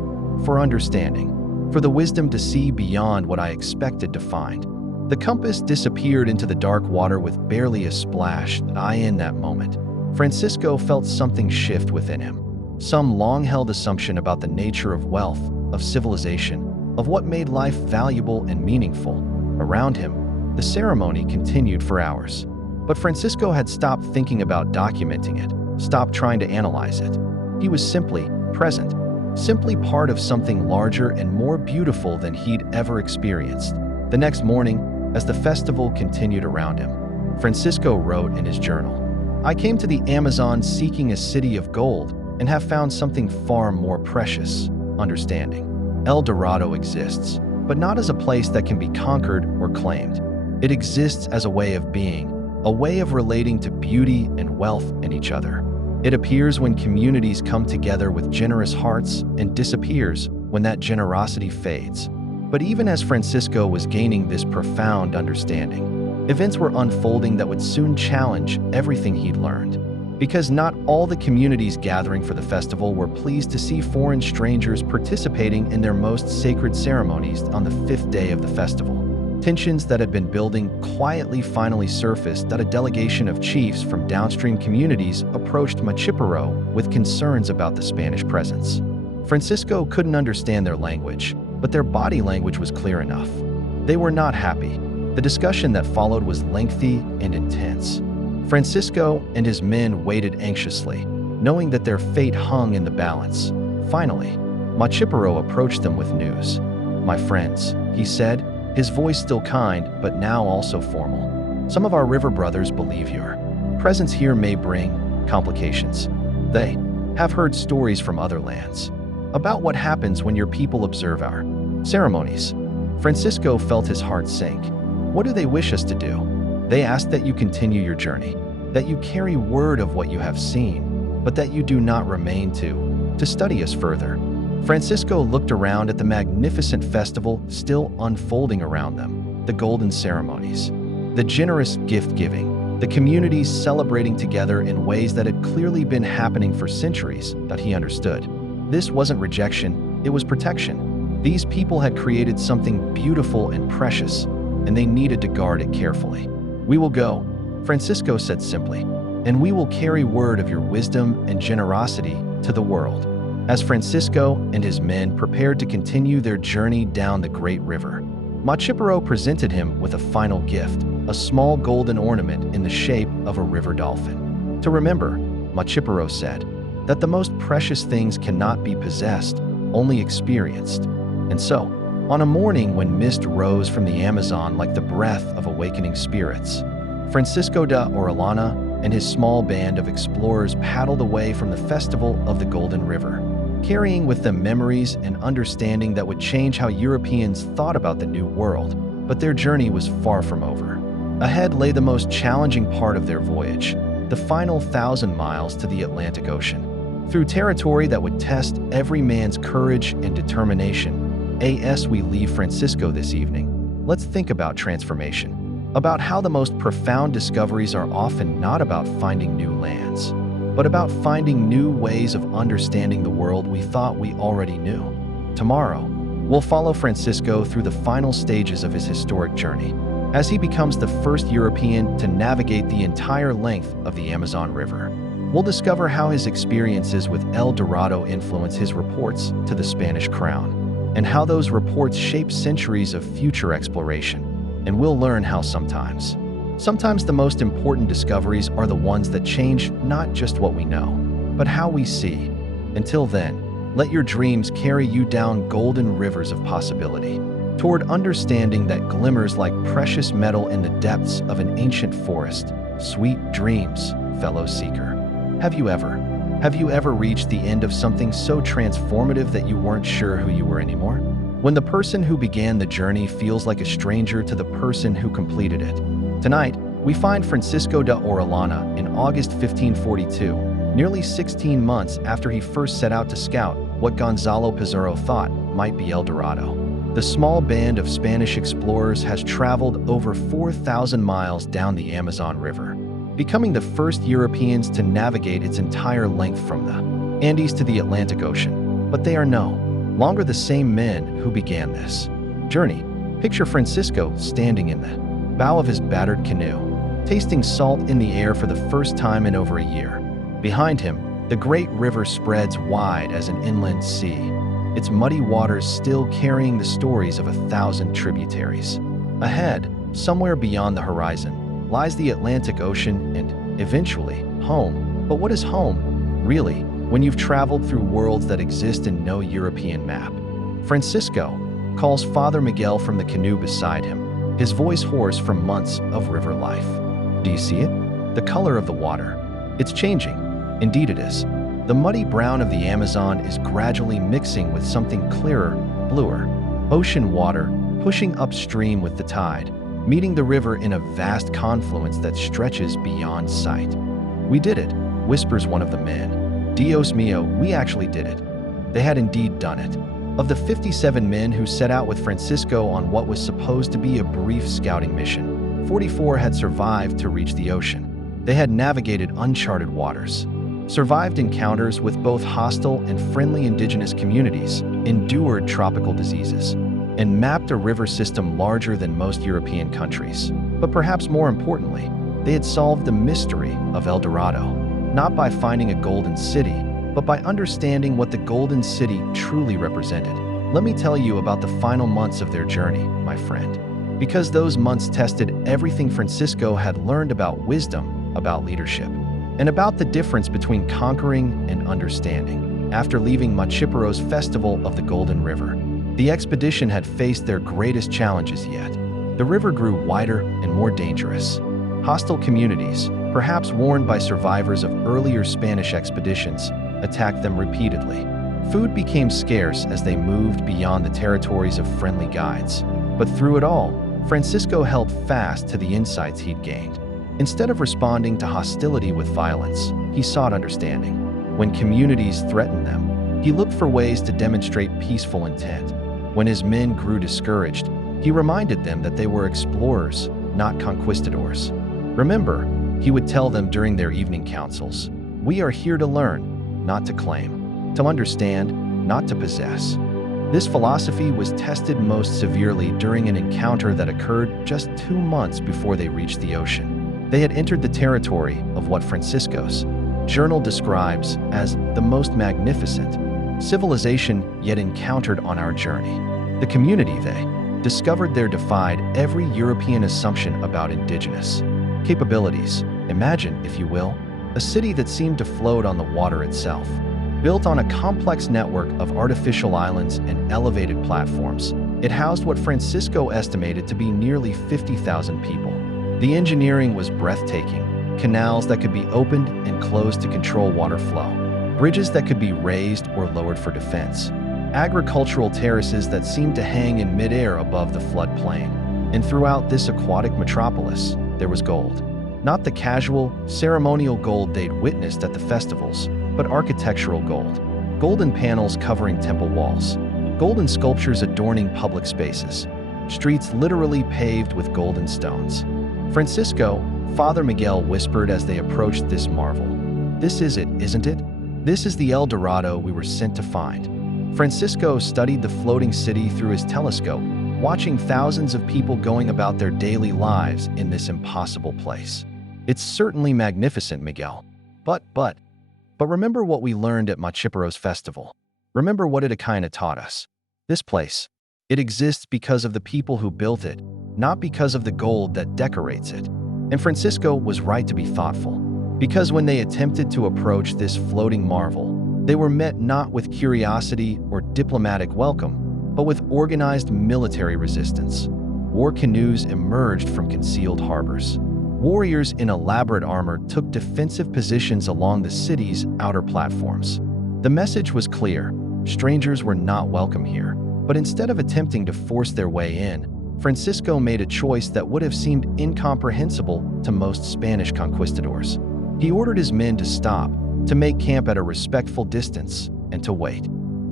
"For understanding, for the wisdom to see beyond what I expected to find." The compass disappeared into the dark water with barely a splash. In that moment, Francisco felt something shift within him. Some long-held assumption about the nature of wealth, of civilization, of what made life valuable and meaningful. Around him, the ceremony continued for hours. But Francisco had stopped thinking about documenting it, stopped trying to analyze it. He was simply present, simply part of something larger and more beautiful than he'd ever experienced. The next morning, as the festival continued around him, Francisco wrote in his journal, "I came to the Amazon seeking a city of gold and have found something far more precious: understanding. El Dorado exists, but not as a place that can be conquered or claimed. It exists as a way of being, a way of relating to beauty and wealth and each other. It appears when communities come together with generous hearts and disappears when that generosity fades. But even as Francisco was gaining this profound understanding, events were unfolding that would soon challenge everything he'd learned. Because not all the communities gathering for the festival were pleased to see foreign strangers participating in their most sacred ceremonies on the 5th day of the festival. Tensions that had been building quietly finally surfaced that a delegation of chiefs from downstream communities approached Machiparo with concerns about the Spanish presence. Francisco couldn't understand their language, but their body language was clear enough. They were not happy. The discussion that followed was lengthy and intense. Francisco and his men waited anxiously, knowing that their fate hung in the balance. Finally, Machiparo approached them with news. "My friends," he said, his voice still kind, but now also formal. "Some of our river brothers believe your presence here may bring complications. They have heard stories from other lands about what happens when your people observe our ceremonies." Francisco felt his heart sink. "What do they wish us to do?" "They ask that you continue your journey, that you carry word of what you have seen, but that you do not remain to study us further." Francisco looked around at the magnificent festival still unfolding around them, the golden ceremonies, the generous gift-giving, the communities celebrating together in ways that had clearly been happening for centuries, that he understood. This wasn't rejection, it was protection. These people had created something beautiful and precious, and they needed to guard it carefully. "We will go," Francisco said simply, "and we will carry word of your wisdom and generosity to the world." As Francisco and his men prepared to continue their journey down the great river, Machiparo presented him with a final gift, a small golden ornament in the shape of a river dolphin. "To remember," Machiparo said, "that the most precious things cannot be possessed, only experienced." And so, on a morning when mist rose from the Amazon like the breath of awakening spirits, Francisco de Orellana and his small band of explorers paddled away from the festival of the Golden River, carrying with them memories and understanding that would change how Europeans thought about the New World. But their journey was far from over. Ahead lay the most challenging part of their voyage, the final 1,000 miles to the Atlantic Ocean, through territory that would test every man's courage and determination. As we leave Francisco this evening, let's think about transformation, about how the most profound discoveries are often not about finding new lands, but about finding new ways of understanding the world we thought we already knew. Tomorrow, we'll follow Francisco through the final stages of his historic journey, as he becomes the first European to navigate the entire length of the Amazon River. We'll discover how his experiences with El Dorado influence his reports to the Spanish crown, and how those reports shape centuries of future exploration. And we'll learn how sometimes the most important discoveries are the ones that change not just what we know, but how we see. Until then, let your dreams carry you down golden rivers of possibility, toward understanding that glimmers like precious metal in the depths of an ancient forest. Sweet dreams, fellow seeker. Have you ever reached the end of something so transformative that you weren't sure who you were anymore? When the person who began the journey feels like a stranger to the person who completed it. Tonight, we find Francisco de Orellana in August 1542, nearly 16 months after he first set out to scout what Gonzalo Pizarro thought might be El Dorado. The small band of Spanish explorers has traveled over 4,000 miles down the Amazon River, becoming the first Europeans to navigate its entire length from the Andes to the Atlantic Ocean. But they are no longer the same men who began this journey. Picture Francisco standing in the bow of his battered canoe, tasting salt in the air for the first time in over a year. Behind him, the great river spreads wide as an inland sea, its muddy waters still carrying the stories of 1,000 tributaries. Ahead, somewhere beyond the horizon, lies the Atlantic Ocean and, eventually, home. But what is home, really, when you've traveled through worlds that exist in no European map? Francisco calls Father Miguel from the canoe beside him, his voice hoarse from months of river life. Do you see it? The color of the water. It's changing. Indeed it is. The muddy brown of the Amazon is gradually mixing with something clearer, bluer. Ocean water, pushing upstream with the tide, meeting the river in a vast confluence that stretches beyond sight. "We did it," whispers one of the men. "Dios mío, we actually did it." They had indeed done it. Of the 57 men who set out with Francisco on what was supposed to be a brief scouting mission, 44 had survived to reach the ocean. They had navigated uncharted waters, survived encounters with both hostile and friendly indigenous communities, endured tropical diseases, and mapped a river system larger than most European countries. But perhaps more importantly, they had solved the mystery of El Dorado, not by finding a golden city, but by understanding what the golden city truly represented. Let me tell you about the final months of their journey, my friend, because those months tested everything Francisco had learned about wisdom, about leadership, and about the difference between conquering and understanding. After leaving Machipero's Festival of the Golden River, the expedition had faced their greatest challenges yet. The river grew wider and more dangerous. Hostile communities, perhaps warned by survivors of earlier Spanish expeditions, attacked them repeatedly. Food became scarce as they moved beyond the territories of friendly guides. But through it all, Francisco held fast to the insights he'd gained. Instead of responding to hostility with violence, he sought understanding. When communities threatened them, he looked for ways to demonstrate peaceful intent. When his men grew discouraged, he reminded them that they were explorers, not conquistadors. Remember, he would tell them during their evening councils, "We are here to learn, not to claim, to understand, not to possess." This philosophy was tested most severely during an encounter that occurred just 2 months before they reached the ocean. They had entered the territory of what Francisco's journal describes as the most magnificent civilization yet encountered on our journey. The community they discovered there defied every European assumption about indigenous capabilities. Imagine, if you will, a city that seemed to float on the water itself, built on a complex network of artificial islands and elevated platforms. It housed what Francisco estimated to be nearly 50,000 people. The engineering was breathtaking: canals that could be opened and closed to control water flow, bridges that could be raised or lowered for defense, agricultural terraces that seemed to hang in midair above the floodplain. And throughout this aquatic metropolis, there was gold. Not the casual, ceremonial gold they'd witnessed at the festivals, but architectural gold. Golden panels covering temple walls, golden sculptures adorning public spaces, streets literally paved with golden stones. "Francisco," Father Miguel whispered as they approached this marvel. "This is it, isn't it? This is the El Dorado we were sent to find." Francisco studied the floating city through his telescope, watching thousands of people going about their daily lives in this impossible place. "It's certainly magnificent, Miguel. But remember what we learned at Machipero's festival. Remember what it kinda taught us. This place, it exists because of the people who built it, not because of the gold that decorates it." And Francisco was right to be thoughtful, because when they attempted to approach this floating marvel, they were met not with curiosity or diplomatic welcome, but with organized military resistance. War canoes emerged from concealed harbors. Warriors in elaborate armor took defensive positions along the city's outer platforms. The message was clear: strangers were not welcome here. But instead of attempting to force their way in, Francisco made a choice that would have seemed incomprehensible to most Spanish conquistadors. He ordered his men to stop, to make camp at a respectful distance, and to wait.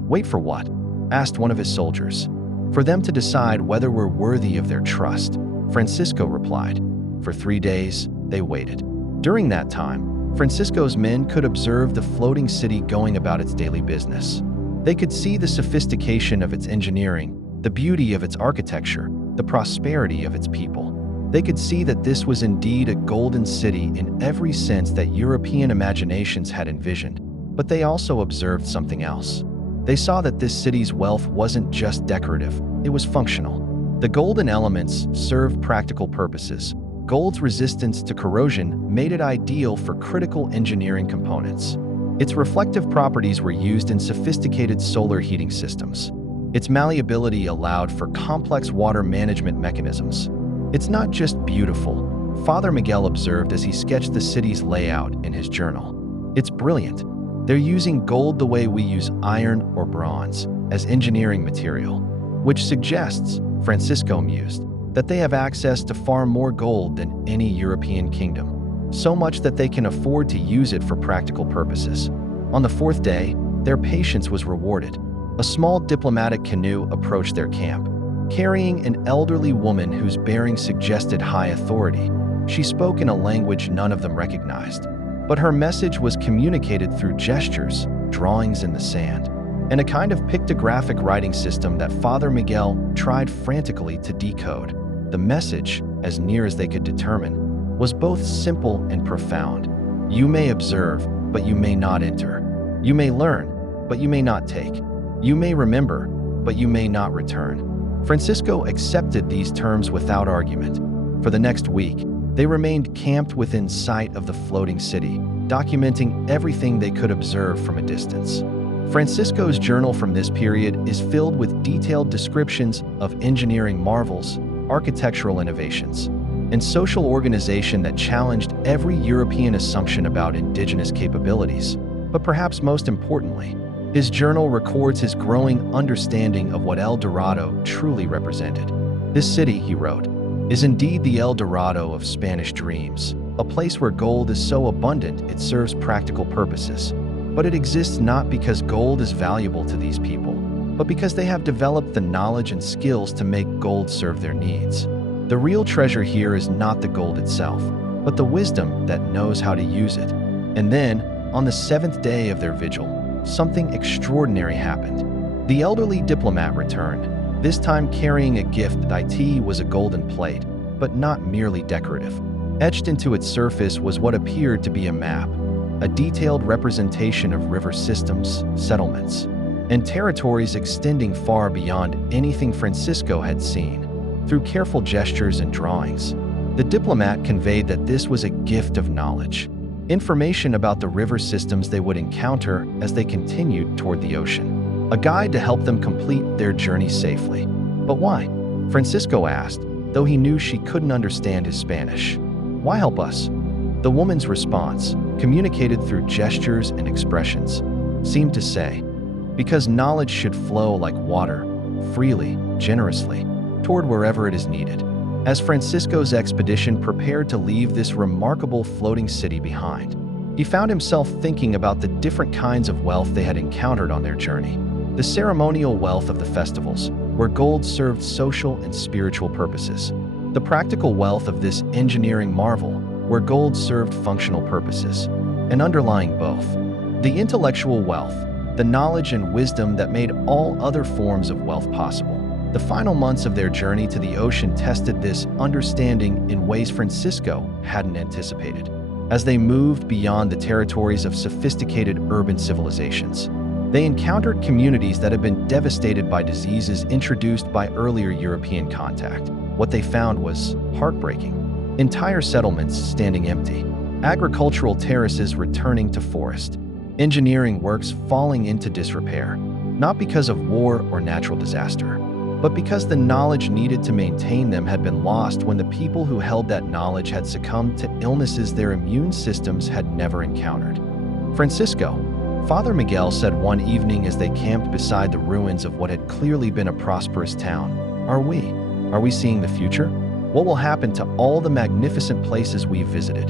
"Wait for what?" asked one of his soldiers. "For them to decide whether we're worthy of their trust," Francisco replied. For 3 days, they waited. During that time, Francisco's men could observe the floating city going about its daily business. They could see the sophistication of its engineering, the beauty of its architecture, the prosperity of its people. They could see that this was indeed a golden city in every sense that European imaginations had envisioned. But they also observed something else. They saw that this city's wealth wasn't just decorative, it was functional. The golden elements served practical purposes. Gold's resistance to corrosion made it ideal for critical engineering components. Its reflective properties were used in sophisticated solar heating systems. Its malleability allowed for complex water management mechanisms. "It's not just beautiful," Father Miguel observed as he sketched the city's layout in his journal. "It's brilliant. They're using gold the way we use iron or bronze, as engineering material." Which suggests, Francisco mused, that they have access to far more gold than any European kingdom, so much that they can afford to use it for practical purposes. On the fourth day, their patience was rewarded. A small diplomatic canoe approached their camp, carrying an elderly woman whose bearing suggested high authority. She spoke in a language none of them recognized, but her message was communicated through gestures, drawings in the sand, and a kind of pictographic writing system that Father Miguel tried frantically to decode. The message, as near as they could determine, was both simple and profound. You may observe, but you may not enter. You may learn, but you may not take. You may remember, but you may not return. Francisco accepted these terms without argument. For the next week, they remained camped within sight of the floating city, documenting everything they could observe from a distance. Francisco's journal from this period is filled with detailed descriptions of engineering marvels, architectural innovations, and social organization that challenged every European assumption about indigenous capabilities. But perhaps most importantly, his journal records his growing understanding of what El Dorado truly represented. This city, he wrote, is indeed the El Dorado of Spanish dreams, a place where gold is so abundant it serves practical purposes. But it exists not because gold is valuable to these people, but because they have developed the knowledge and skills to make gold serve their needs. The real treasure here is not the gold itself, but the wisdom that knows how to use it. And then, on the seventh day of their vigil, something extraordinary happened. The elderly diplomat returned, this time carrying a gift that was a golden plate, but not merely decorative. Etched into its surface was what appeared to be a map, a detailed representation of river systems, settlements, and territories extending far beyond anything Francisco had seen. Through careful gestures and drawings, the diplomat conveyed that this was a gift of knowledge, information about the river systems they would encounter as they continued toward the ocean, a guide to help them complete their journey safely. But why? Francisco asked, though he knew she couldn't understand his Spanish. Why help us? The woman's response, communicated through gestures and expressions, seemed to say, because knowledge should flow like water, freely, generously, toward wherever it is needed. As Francisco's expedition prepared to leave this remarkable floating city behind, he found himself thinking about the different kinds of wealth they had encountered on their journey. The ceremonial wealth of the festivals, where gold served social and spiritual purposes. The practical wealth of this engineering marvel, where gold served functional purposes. And underlying both, the intellectual wealth, the knowledge and wisdom that made all other forms of wealth possible. The final months of their journey to the ocean tested this understanding in ways Francisco hadn't anticipated. As they moved beyond the territories of sophisticated urban civilizations, they encountered communities that had been devastated by diseases introduced by earlier European contact. What they found was heartbreaking. Entire settlements standing empty, agricultural terraces returning to forest, engineering works falling into disrepair, not because of war or natural disaster, but because the knowledge needed to maintain them had been lost when the people who held that knowledge had succumbed to illnesses their immune systems had never encountered. Francisco, Father Miguel said one evening as they camped beside the ruins of what had clearly been a prosperous town, Are we seeing the future? What will happen to all the magnificent places we've visited?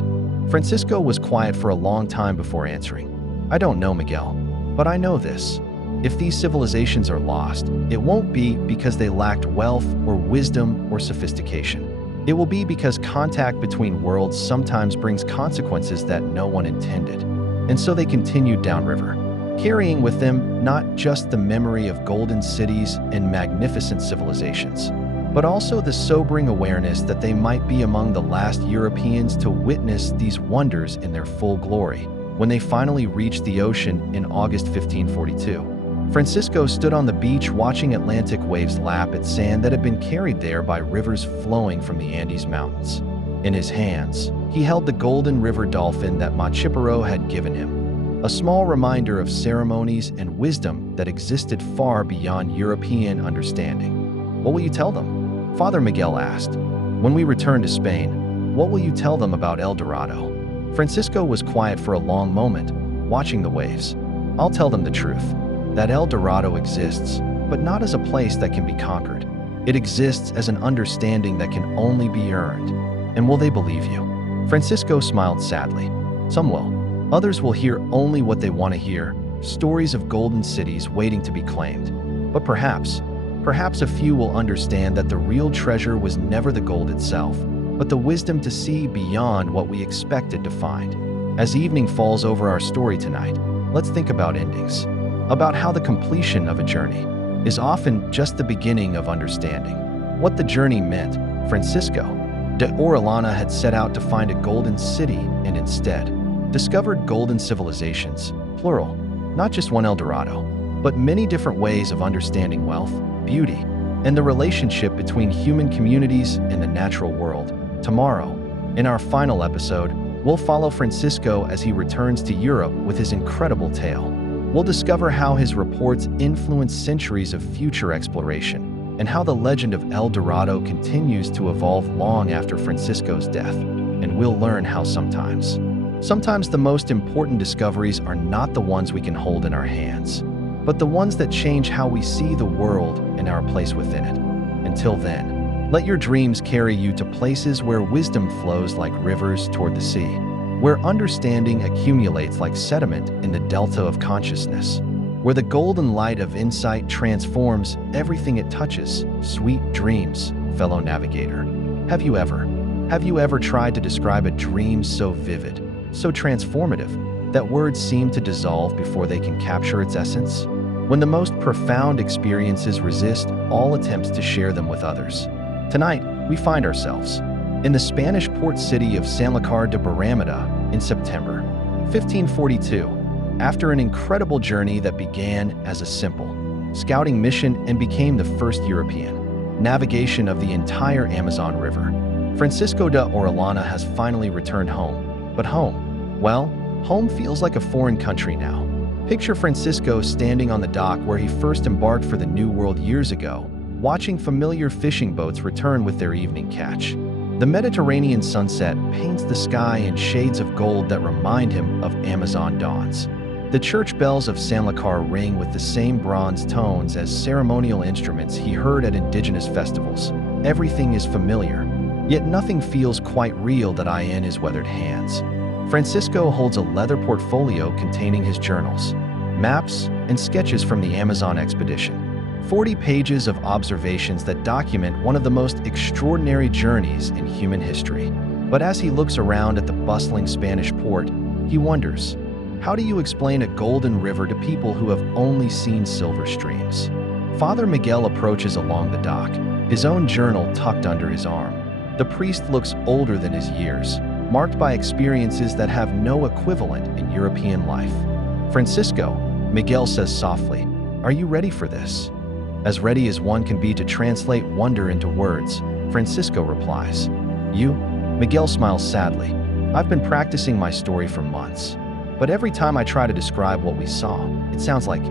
Francisco was quiet for a long time before answering. I don't know, Miguel, but I know this. If these civilizations are lost, it won't be because they lacked wealth or wisdom or sophistication. It will be because contact between worlds sometimes brings consequences that no one intended. And so they continued downriver, carrying with them not just the memory of golden cities and magnificent civilizations, but also the sobering awareness that they might be among the last Europeans to witness these wonders in their full glory. When they finally reached the ocean in August 1542, Francisco stood on the beach watching Atlantic waves lap at sand that had been carried there by rivers flowing from the Andes Mountains. In his hands, he held the golden river dolphin that Machipero had given him, a small reminder of ceremonies and wisdom that existed far beyond European understanding. What will you tell them? Father Miguel asked. When we return to Spain, what will you tell them about El Dorado? Francisco was quiet for a long moment, watching the waves. I'll tell them the truth, that El Dorado exists, but not as a place that can be conquered. It exists as an understanding that can only be earned. And will they believe you? Francisco smiled sadly. Some will. Others will hear only what they want to hear, stories of golden cities waiting to be claimed. But perhaps a few will understand that the real treasure was never the gold itself, but the wisdom to see beyond what we expected to find. As evening falls over our story tonight, let's think about endings, about how the completion of a journey is often just the beginning of understanding. What the journey meant. Francisco de Orellana had set out to find a golden city and instead discovered golden civilizations, plural, not just one El Dorado, but many different ways of understanding wealth, beauty, and the relationship between human communities and the natural world. Tomorrow, in our final episode, we'll follow Francisco as he returns to Europe with his incredible tale. We'll discover how his reports influenced centuries of future exploration and how the legend of El Dorado continues to evolve long after Francisco's death. And we'll learn how sometimes the most important discoveries are not the ones we can hold in our hands, but the ones that change how we see the world and our place within it. Until then, let your dreams carry you to places where wisdom flows like rivers toward the sea, where understanding accumulates like sediment in the delta of consciousness, where the golden light of insight transforms everything it touches. Sweet dreams, fellow navigator. Have you ever tried to describe a dream so vivid, so transformative, that words seem to dissolve before they can capture its essence? When the most profound experiences resist all attempts to share them with others. Tonight, we find ourselves in the Spanish port city of Sanlúcar de Barrameda in September 1542, after an incredible journey that began as a simple scouting mission and became the first European navigation of the entire Amazon River. Francisco de Orellana has finally returned home. But home? Well, home feels like a foreign country now. Picture Francisco standing on the dock where he first embarked for the New World years ago, watching familiar fishing boats return with their evening catch. The Mediterranean sunset paints the sky in shades of gold that remind him of Amazon dawns. The church bells of Sanlúcar ring with the same bronze tones as ceremonial instruments he heard at Indigenous festivals. Everything is familiar, yet nothing feels quite real that in his weathered hands. Francisco holds a leather portfolio containing his journals, maps, and sketches from the Amazon expedition. 40 pages of observations that document one of the most extraordinary journeys in human history. But as he looks around at the bustling Spanish port, he wonders, how do you explain a golden river to people who have only seen silver streams? Father Miguel approaches along the dock, his own journal tucked under his arm. The priest looks older than his years, marked by experiences that have no equivalent in European life. Francisco, Miguel says softly, are you ready for this? As ready as one can be to translate wonder into words, Francisco replies. You? Miguel smiles sadly. I've been practicing my story for months, but every time I try to describe what we saw, it sounds like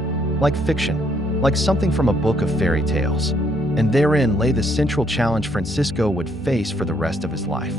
fiction, like something from a book of fairy tales. And therein lay the central challenge Francisco would face for the rest of his life.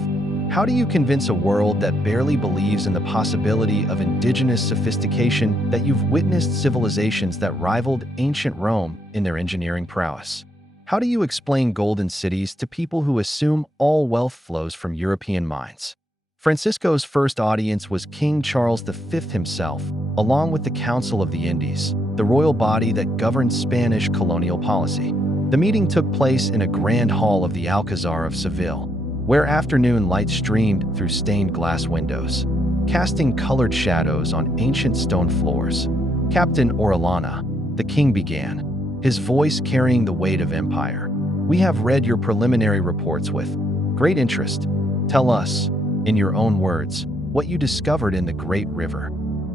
How do you convince a world that barely believes in the possibility of indigenous sophistication that you've witnessed civilizations that rivaled ancient Rome in their engineering prowess? How do you explain golden cities to people who assume all wealth flows from European mines? Francisco's first audience was King Charles V himself, along with the Council of the Indies, the royal body that governed Spanish colonial policy. The meeting took place in a grand hall of the Alcazar of Seville, where afternoon light streamed through stained glass windows, casting colored shadows on ancient stone floors. Captain Orellana, the king began, his voice carrying the weight of empire. We have read your preliminary reports with great interest. Tell us, in your own words, what you discovered in the great river.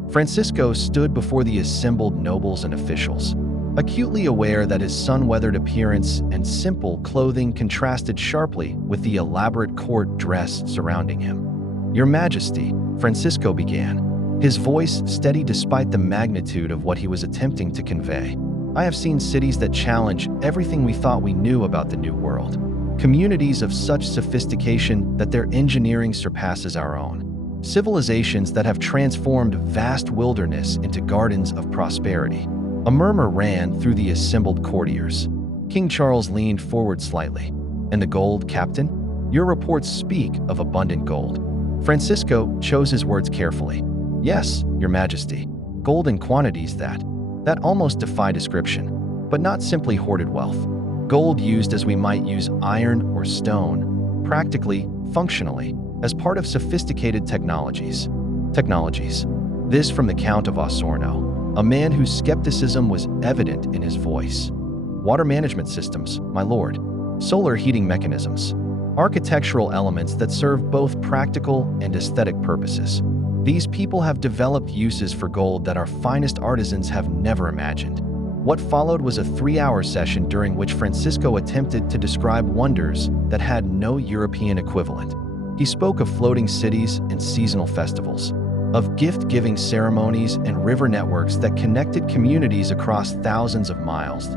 Francisco stood before the assembled nobles and officials, acutely aware that his sun-weathered appearance and simple clothing contrasted sharply with the elaborate court dress surrounding him. Your Majesty, Francisco began, his voice steady despite the magnitude of what he was attempting to convey. I have seen cities that challenge everything we thought we knew about the New World. Communities of such sophistication that their engineering surpasses our own. Civilizations that have transformed vast wilderness into gardens of prosperity. A murmur ran through the assembled courtiers. King Charles leaned forward slightly. And the gold, Captain? Your reports speak of abundant gold. Francisco chose his words carefully. Yes, Your Majesty. Gold in quantities that almost defy description, but not simply hoarded wealth. Gold used as we might use iron or stone, practically, functionally, as part of sophisticated technologies. This from the Count of Osorno, a man whose skepticism was evident in his voice. Water management systems, my lord. Solar heating mechanisms. Architectural elements that serve both practical and aesthetic purposes. These people have developed uses for gold that our finest artisans have never imagined. What followed was a 3-hour session during which Francisco attempted to describe wonders that had no European equivalent. He spoke of floating cities and seasonal festivals, of gift-giving ceremonies and river networks that connected communities across thousands of miles.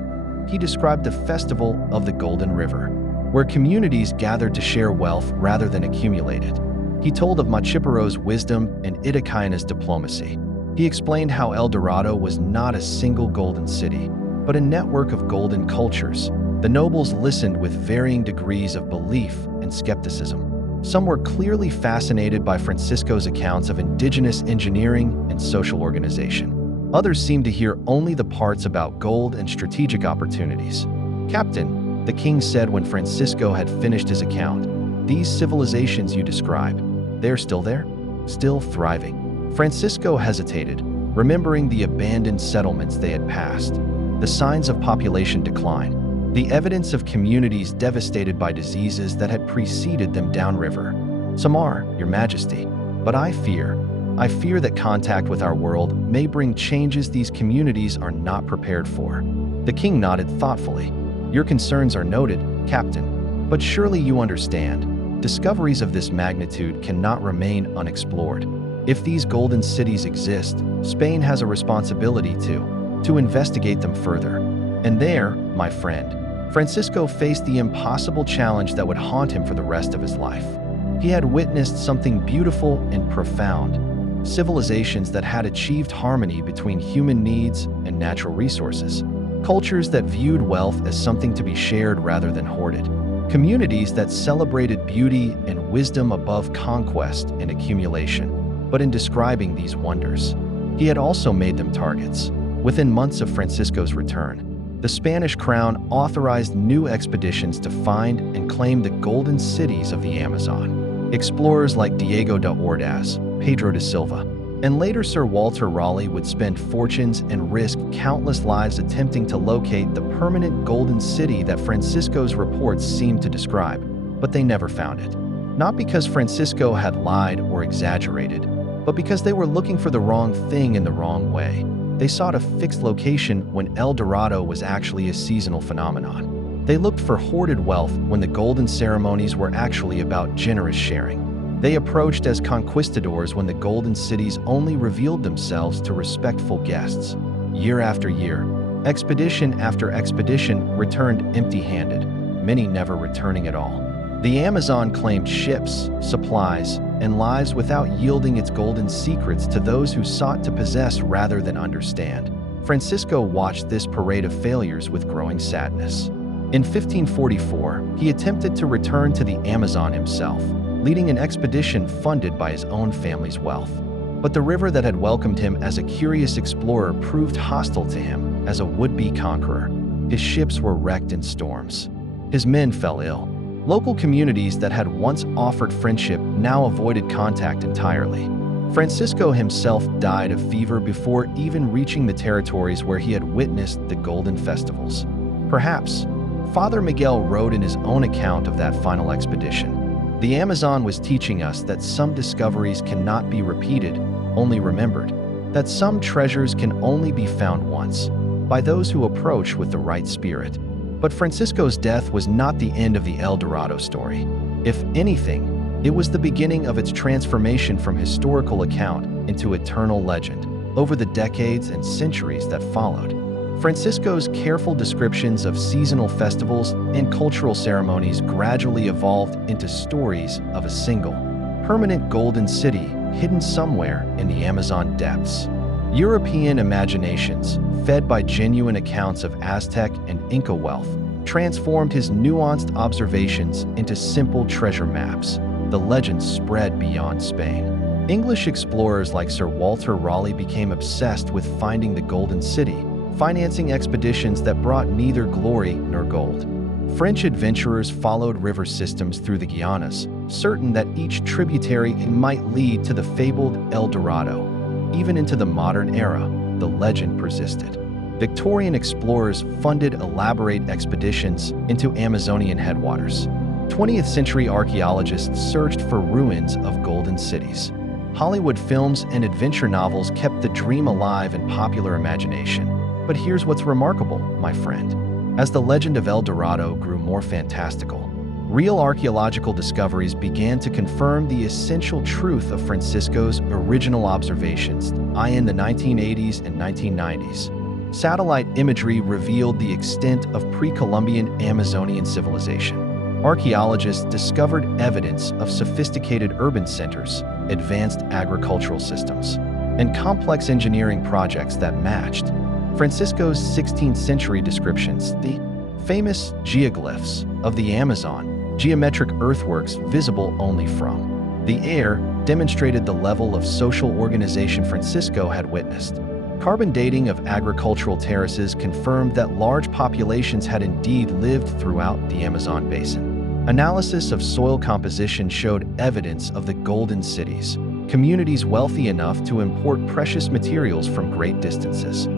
He described the Festival of the Golden River, where communities gathered to share wealth rather than accumulate it. He told of Machipero's wisdom and Itakaina's diplomacy. He explained how El Dorado was not a single golden city, but a network of golden cultures. The nobles listened with varying degrees of belief and skepticism. Some were clearly fascinated by Francisco's accounts of indigenous engineering and social organization. Others seemed to hear only the parts about gold and strategic opportunities. Captain, the king said when Francisco had finished his account, these civilizations you describe, they're still there? Still thriving? Francisco hesitated, remembering the abandoned settlements they had passed, the signs of population decline, the evidence of communities devastated by diseases that had preceded them downriver. Some are, Your Majesty, but I fear that contact with our world may bring changes these communities are not prepared for. The king nodded thoughtfully. Your concerns are noted, Captain, but surely you understand. Discoveries of this magnitude cannot remain unexplored. If these golden cities exist, Spain has a responsibility to investigate them further. And there, my friend, Francisco faced the impossible challenge that would haunt him for the rest of his life. He had witnessed something beautiful and profound, civilizations that had achieved harmony between human needs and natural resources, cultures that viewed wealth as something to be shared rather than hoarded. Communities that celebrated beauty and wisdom above conquest and accumulation. But in describing these wonders, he had also made them targets. Within months of Francisco's return, the Spanish crown authorized new expeditions to find and claim the golden cities of the Amazon. Explorers like Diego de Ordaz, Pedro de Silva, and later Sir Walter Raleigh would spend fortunes and risk countless lives attempting to locate the permanent golden city that Francisco's reports seemed to describe, but they never found it. Not because Francisco had lied or exaggerated, but because they were looking for the wrong thing in the wrong way. They sought a fixed location when El Dorado was actually a seasonal phenomenon. They looked for hoarded wealth when the golden ceremonies were actually about generous sharing. They approached as conquistadors when the golden cities only revealed themselves to respectful guests. Year after year, expedition after expedition returned empty-handed, many never returning at all. The Amazon claimed ships, supplies, and lives without yielding its golden secrets to those who sought to possess rather than understand. Francisco watched this parade of failures with growing sadness. In 1544, he attempted to return to the Amazon himself, leading an expedition funded by his own family's wealth. But the river that had welcomed him as a curious explorer proved hostile to him as a would-be conqueror. His ships were wrecked in storms. His men fell ill. Local communities that had once offered friendship now avoided contact entirely. Francisco himself died of fever before even reaching the territories where he had witnessed the golden festivals. Perhaps, Father Miguel wrote in his own account of that final expedition, "The Amazon was teaching us that some discoveries cannot be repeated, only remembered, that some treasures can only be found once, by those who approach with the right spirit." But Francisco's death was not the end of the El Dorado story. If anything, it was the beginning of its transformation from historical account into eternal legend. Over the decades and centuries that followed, Francisco's careful descriptions of seasonal festivals and cultural ceremonies gradually evolved into stories of a single, permanent golden city hidden somewhere in the Amazon depths. European imaginations, fed by genuine accounts of Aztec and Inca wealth, transformed his nuanced observations into simple treasure maps. The legend spread beyond Spain. English explorers like Sir Walter Raleigh became obsessed with finding the Golden City, financing expeditions that brought neither glory nor gold. French adventurers followed river systems through the Guianas, certain that each tributary might lead to the fabled El Dorado. Even into the modern era, the legend persisted. Victorian explorers funded elaborate expeditions into Amazonian headwaters. 20th century archaeologists searched for ruins of golden cities. Hollywood films and adventure novels kept the dream alive in popular imagination. But here's what's remarkable, my friend. As the legend of El Dorado grew more fantastical, real archaeological discoveries began to confirm the essential truth of Francisco's original observations, in the 1980s and 1990s. Satellite imagery revealed the extent of pre-Columbian Amazonian civilization. Archaeologists discovered evidence of sophisticated urban centers, advanced agricultural systems, and complex engineering projects that matched Francisco's 16th century descriptions. The famous geoglyphs of the Amazon, geometric earthworks visible only from the air, demonstrated the level of social organization Francisco had witnessed. Carbon dating of agricultural terraces confirmed that large populations had indeed lived throughout the Amazon basin. Analysis of soil composition showed evidence of the Golden Cities, communities wealthy enough to import precious materials from great distances.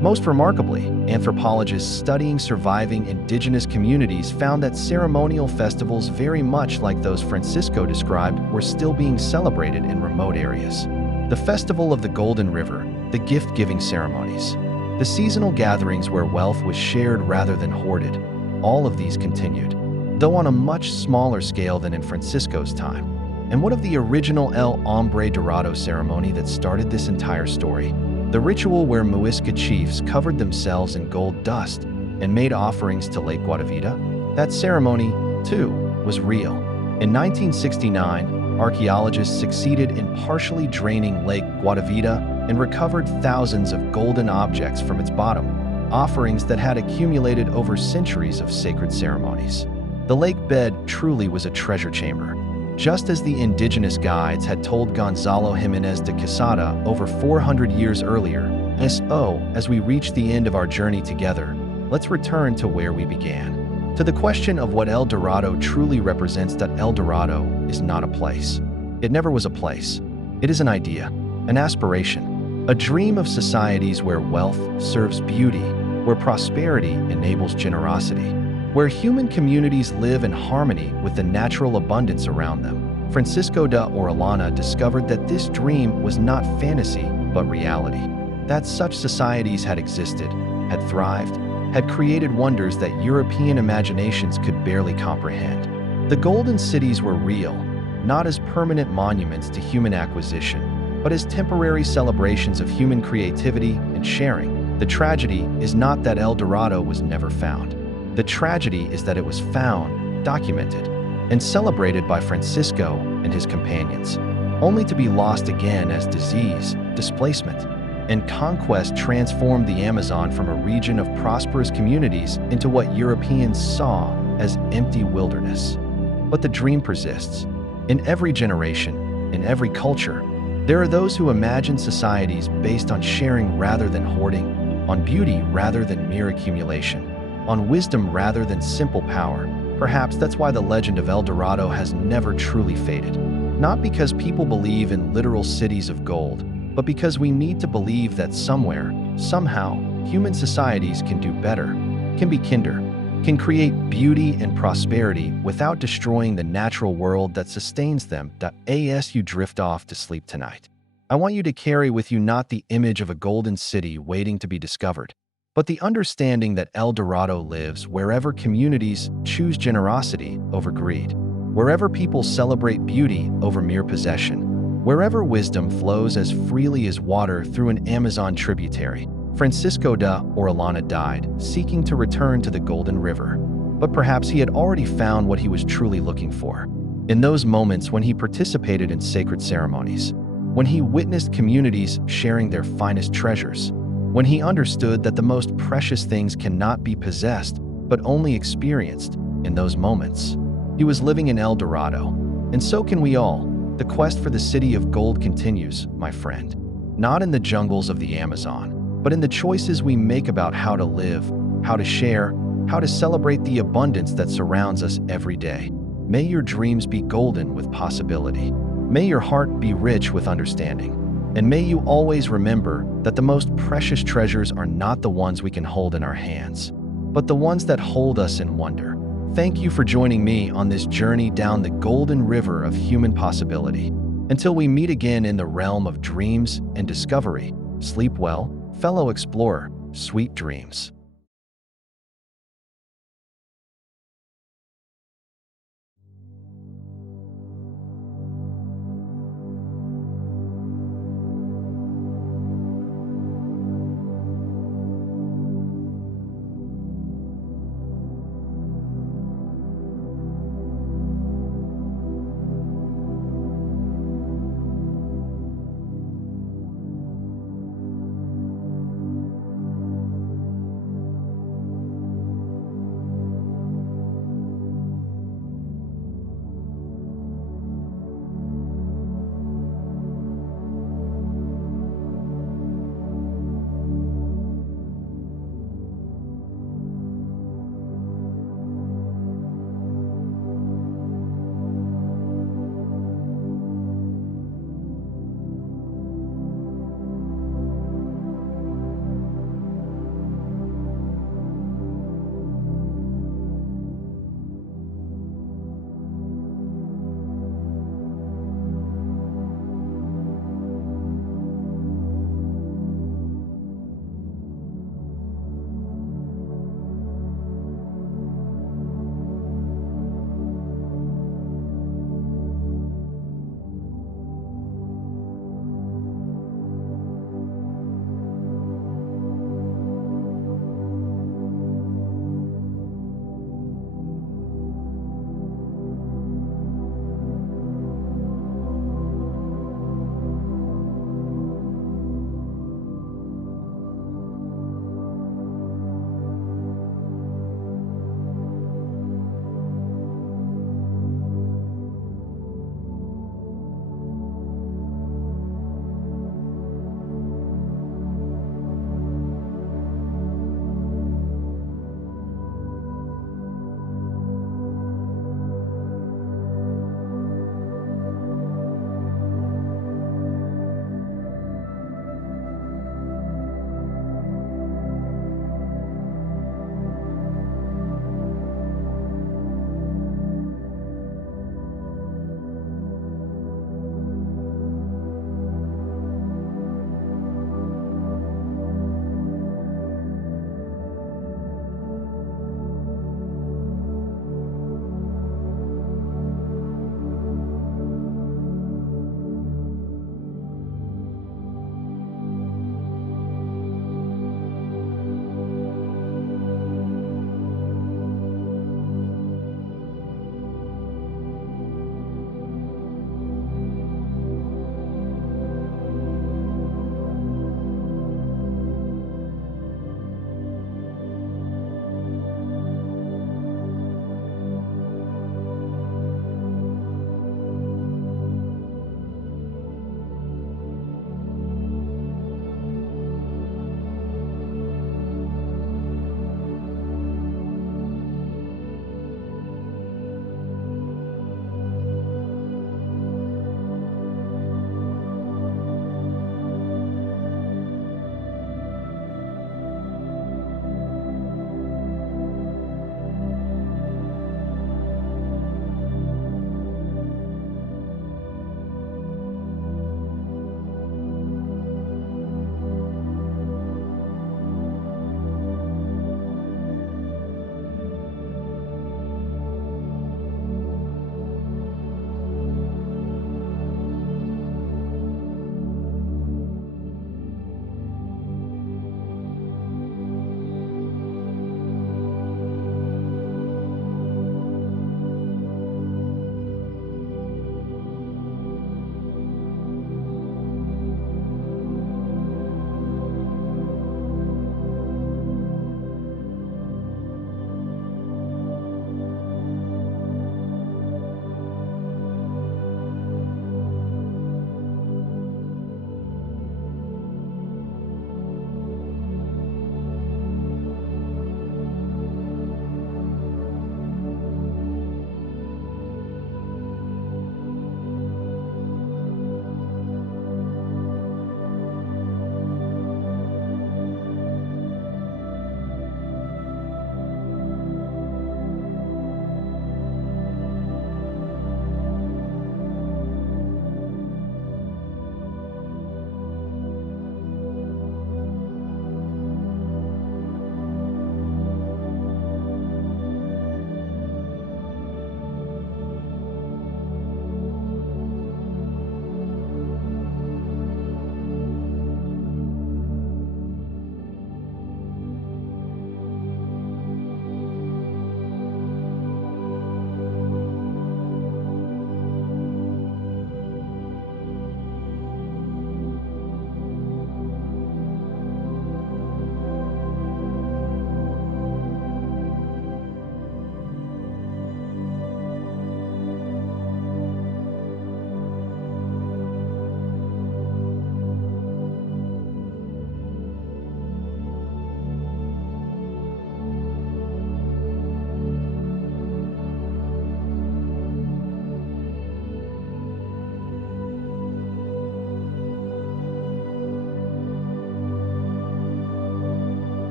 Most remarkably, anthropologists studying surviving indigenous communities found that ceremonial festivals very much like those Francisco described were still being celebrated in remote areas. The Festival of the Golden River, the gift-giving ceremonies, the seasonal gatherings where wealth was shared rather than hoarded, all of these continued, though on a much smaller scale than in Francisco's time. And what of the original El Hombre Dorado ceremony that started this entire story? The ritual where Muisca chiefs covered themselves in gold dust and made offerings to Lake Guatavita? That ceremony, too, was real. In 1969, archaeologists succeeded in partially draining Lake Guatavita and recovered thousands of golden objects from its bottom, offerings that had accumulated over centuries of sacred ceremonies. The lake bed truly was a treasure chamber. Just as the indigenous guides had told Gonzalo Jimenez de Quesada over 400 years earlier, as we reach the end of our journey together, let's return to where we began. To the question of what El Dorado truly represents. That El Dorado is not a place. It never was a place. It is an idea, an aspiration, a dream of societies where wealth serves beauty, where prosperity enables generosity, where human communities live in harmony with the natural abundance around them. Francisco de Orellana discovered that this dream was not fantasy, but reality. That such societies had existed, had thrived, had created wonders that European imaginations could barely comprehend. The Golden Cities were real, not as permanent monuments to human acquisition, but as temporary celebrations of human creativity and sharing. The tragedy is not that El Dorado was never found. The tragedy is that it was found, documented, and celebrated by Francisco and his companions, only to be lost again as disease, displacement, and conquest transformed the Amazon from a region of prosperous communities into what Europeans saw as empty wilderness. But the dream persists. In every generation, in every culture, there are those who imagine societies based on sharing rather than hoarding, on beauty rather than mere accumulation, on wisdom rather than simple power. Perhaps that's why the legend of El Dorado has never truly faded. Not because people believe in literal cities of gold, but because we need to believe that somewhere, somehow, human societies can do better, can be kinder, can create beauty and prosperity without destroying the natural world that sustains them. As you drift off to sleep tonight, I want you to carry with you not the image of a golden city waiting to be discovered, but the understanding that El Dorado lives wherever communities choose generosity over greed, wherever people celebrate beauty over mere possession, wherever wisdom flows as freely as water through an Amazon tributary. Francisco de Orellana died, seeking to return to the Golden River. But perhaps he had already found what he was truly looking for. In those moments when he participated in sacred ceremonies, when he witnessed communities sharing their finest treasures, when he understood that the most precious things cannot be possessed, but only experienced in those moments. He was living in El Dorado, and so can we all. The quest for the city of gold continues, my friend. Not in the jungles of the Amazon, but in the choices we make about how to live, how to share, how to celebrate the abundance that surrounds us every day. May your dreams be golden with possibility. May your heart be rich with understanding. And may you always remember that the most precious treasures are not the ones we can hold in our hands, but the ones that hold us in wonder. Thank you for joining me on this journey down the golden river of human possibility. Until we meet again in the realm of dreams and discovery, sleep well, fellow explorer. Sweet dreams.